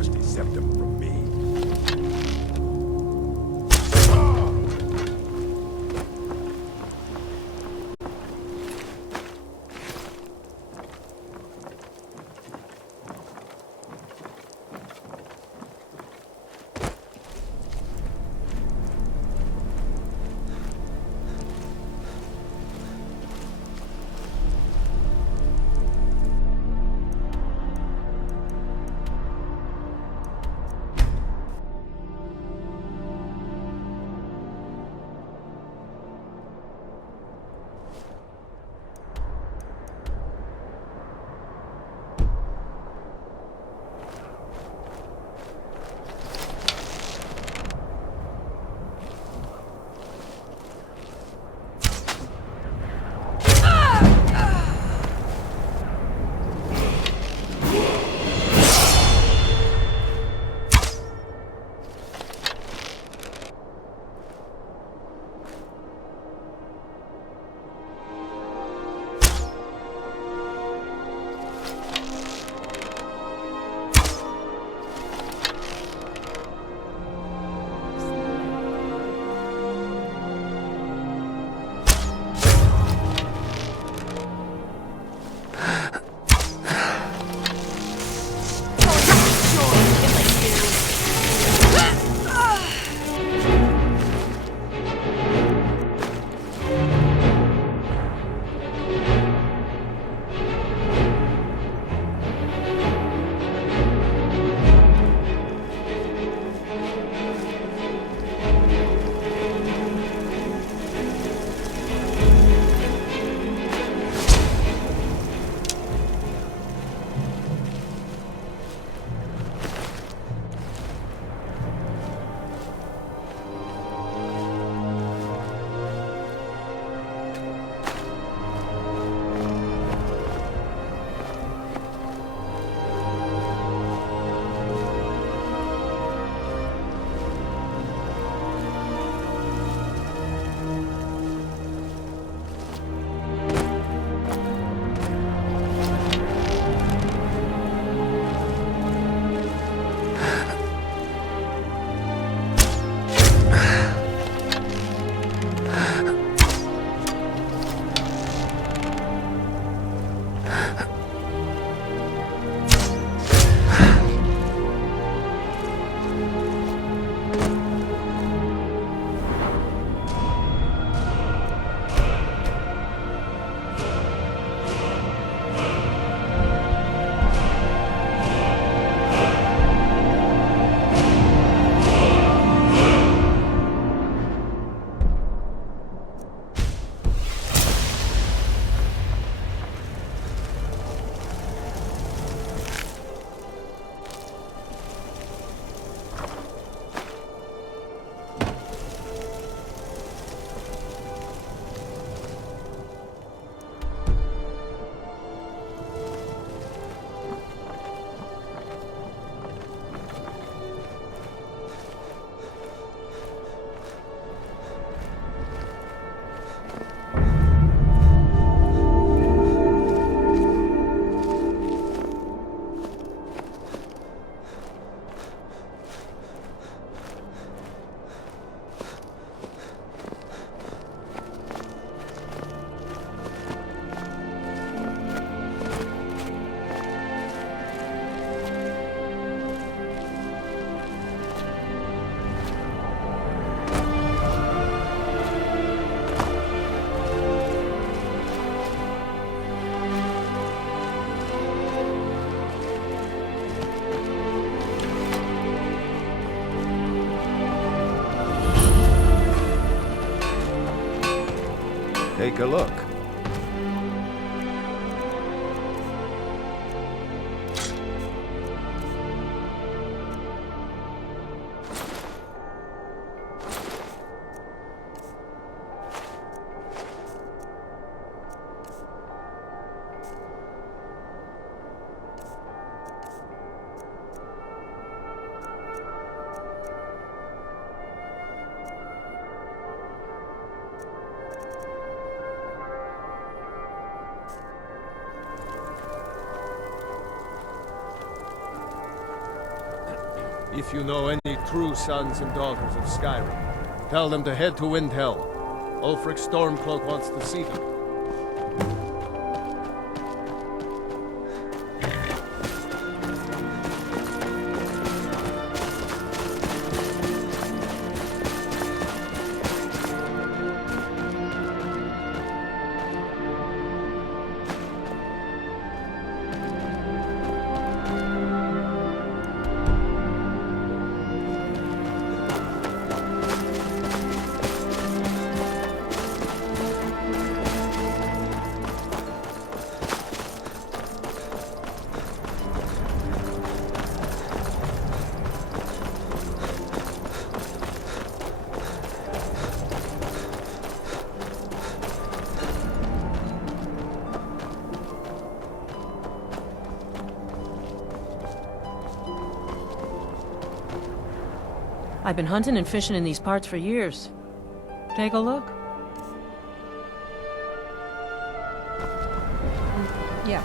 rusty septum from me. Take a look. If you know any true sons and daughters of Skyrim, tell them to head to Windhelm. Ulfric Stormcloak wants to see them. I've been hunting and fishing in these parts for years. Take a look. Yeah.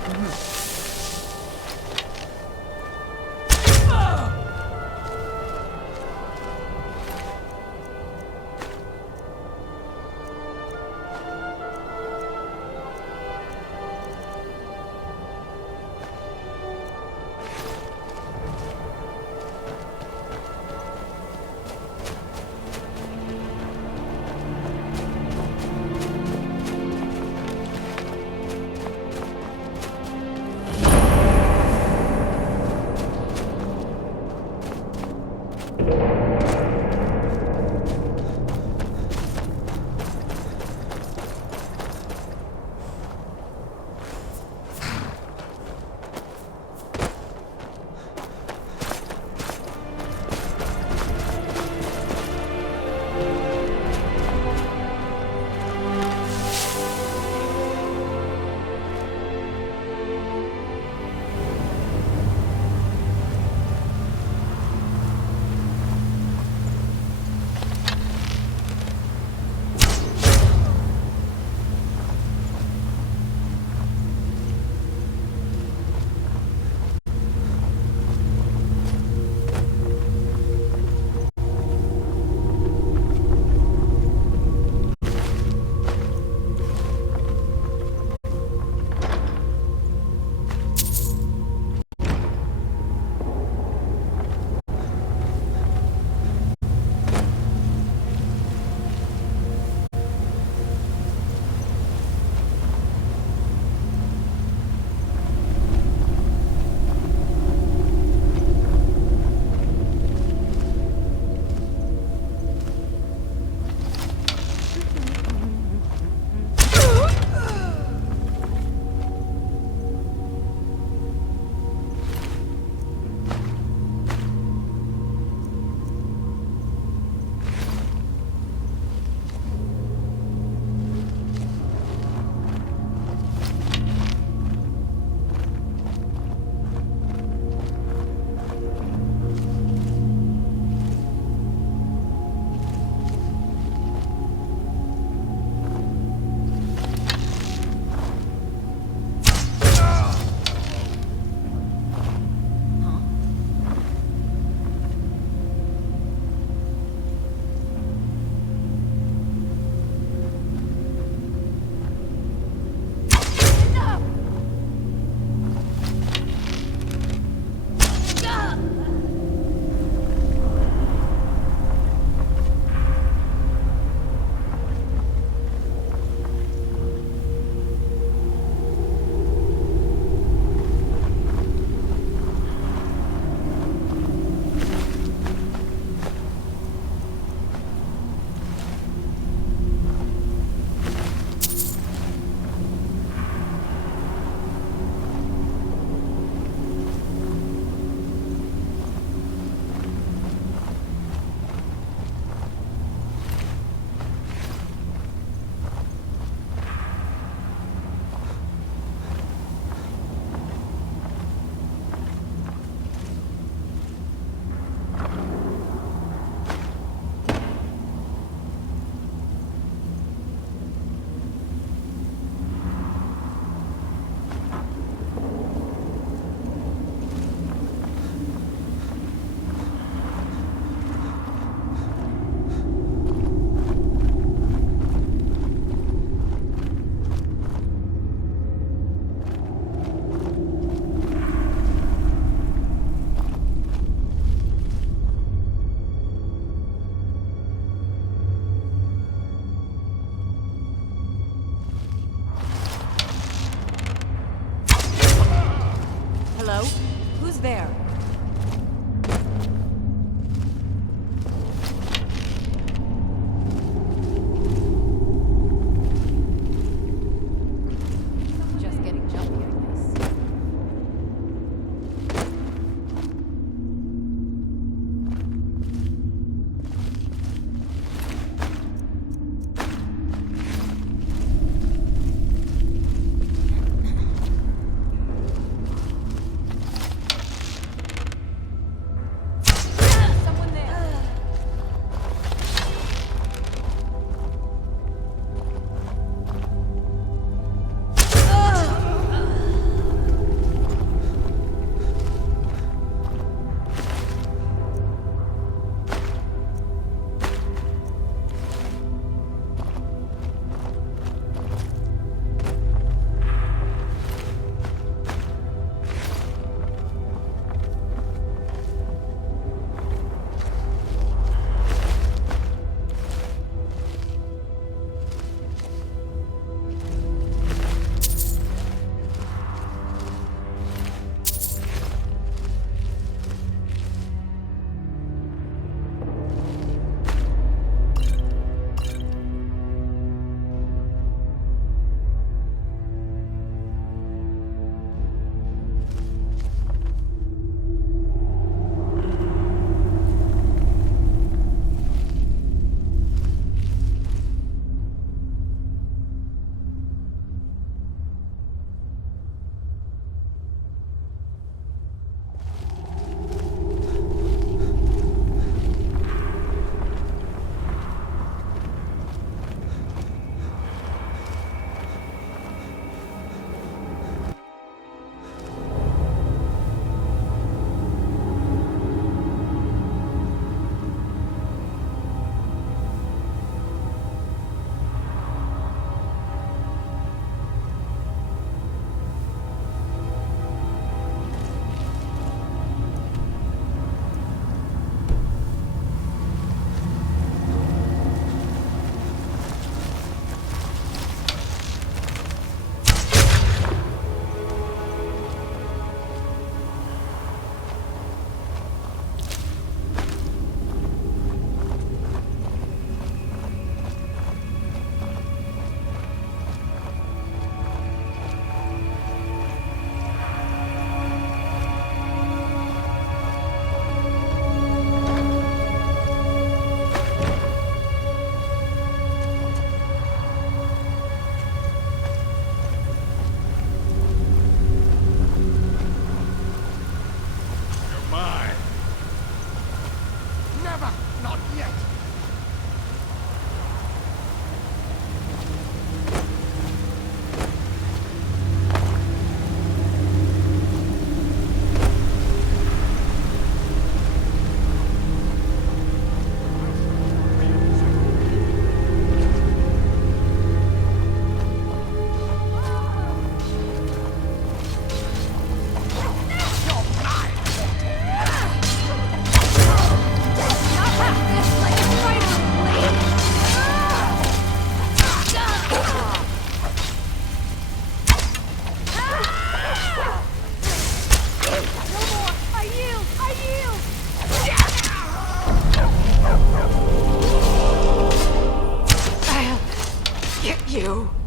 Who's there? Just getting jumpy, I guess.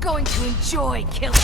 Going to enjoy killing.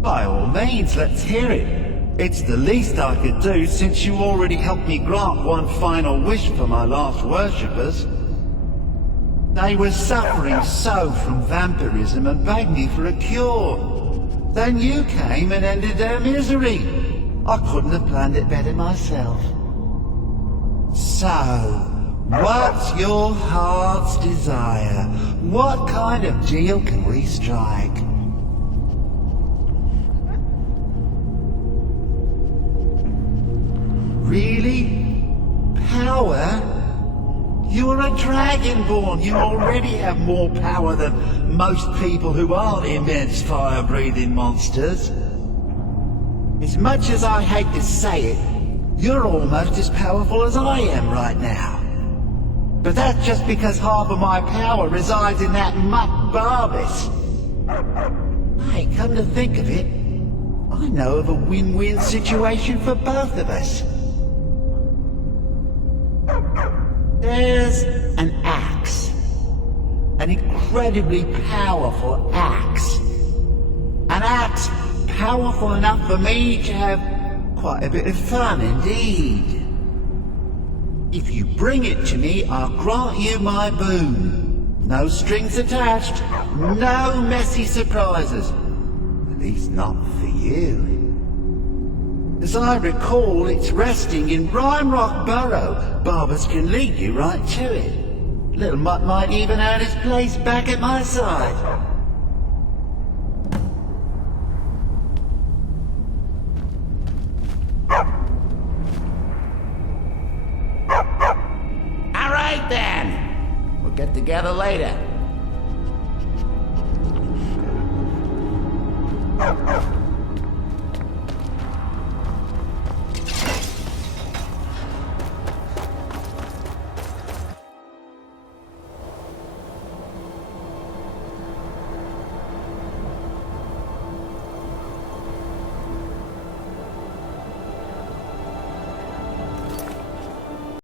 By all means, let's hear it. It's the least I could do since you already helped me grant one final wish for my last worshippers. They were suffering so from vampirism and begged me for a cure. Then you came and ended their misery. I couldn't have planned it better myself. So, what's your heart's desire? What kind of deal can we strike? Really? Power? You're a dragonborn. You already have more power than most people who aren't immense fire-breathing monsters. As much as I hate to say it, you're almost as powerful as I am right now. But that's just because half of my power resides in that mutt Barbas. Hey, come to think of it, I know of a win-win situation for both of us. There's an axe. An incredibly powerful axe. An axe powerful enough for me to have quite a bit of fun indeed. If you bring it to me, I'll grant you my boon. No strings attached, no messy surprises. At least not for you. As I recall, it's resting in Rhymerock Burrow. Barbas can lead you right to it. Little Mutt might even earn his place back at my side. All right then. We'll get together later.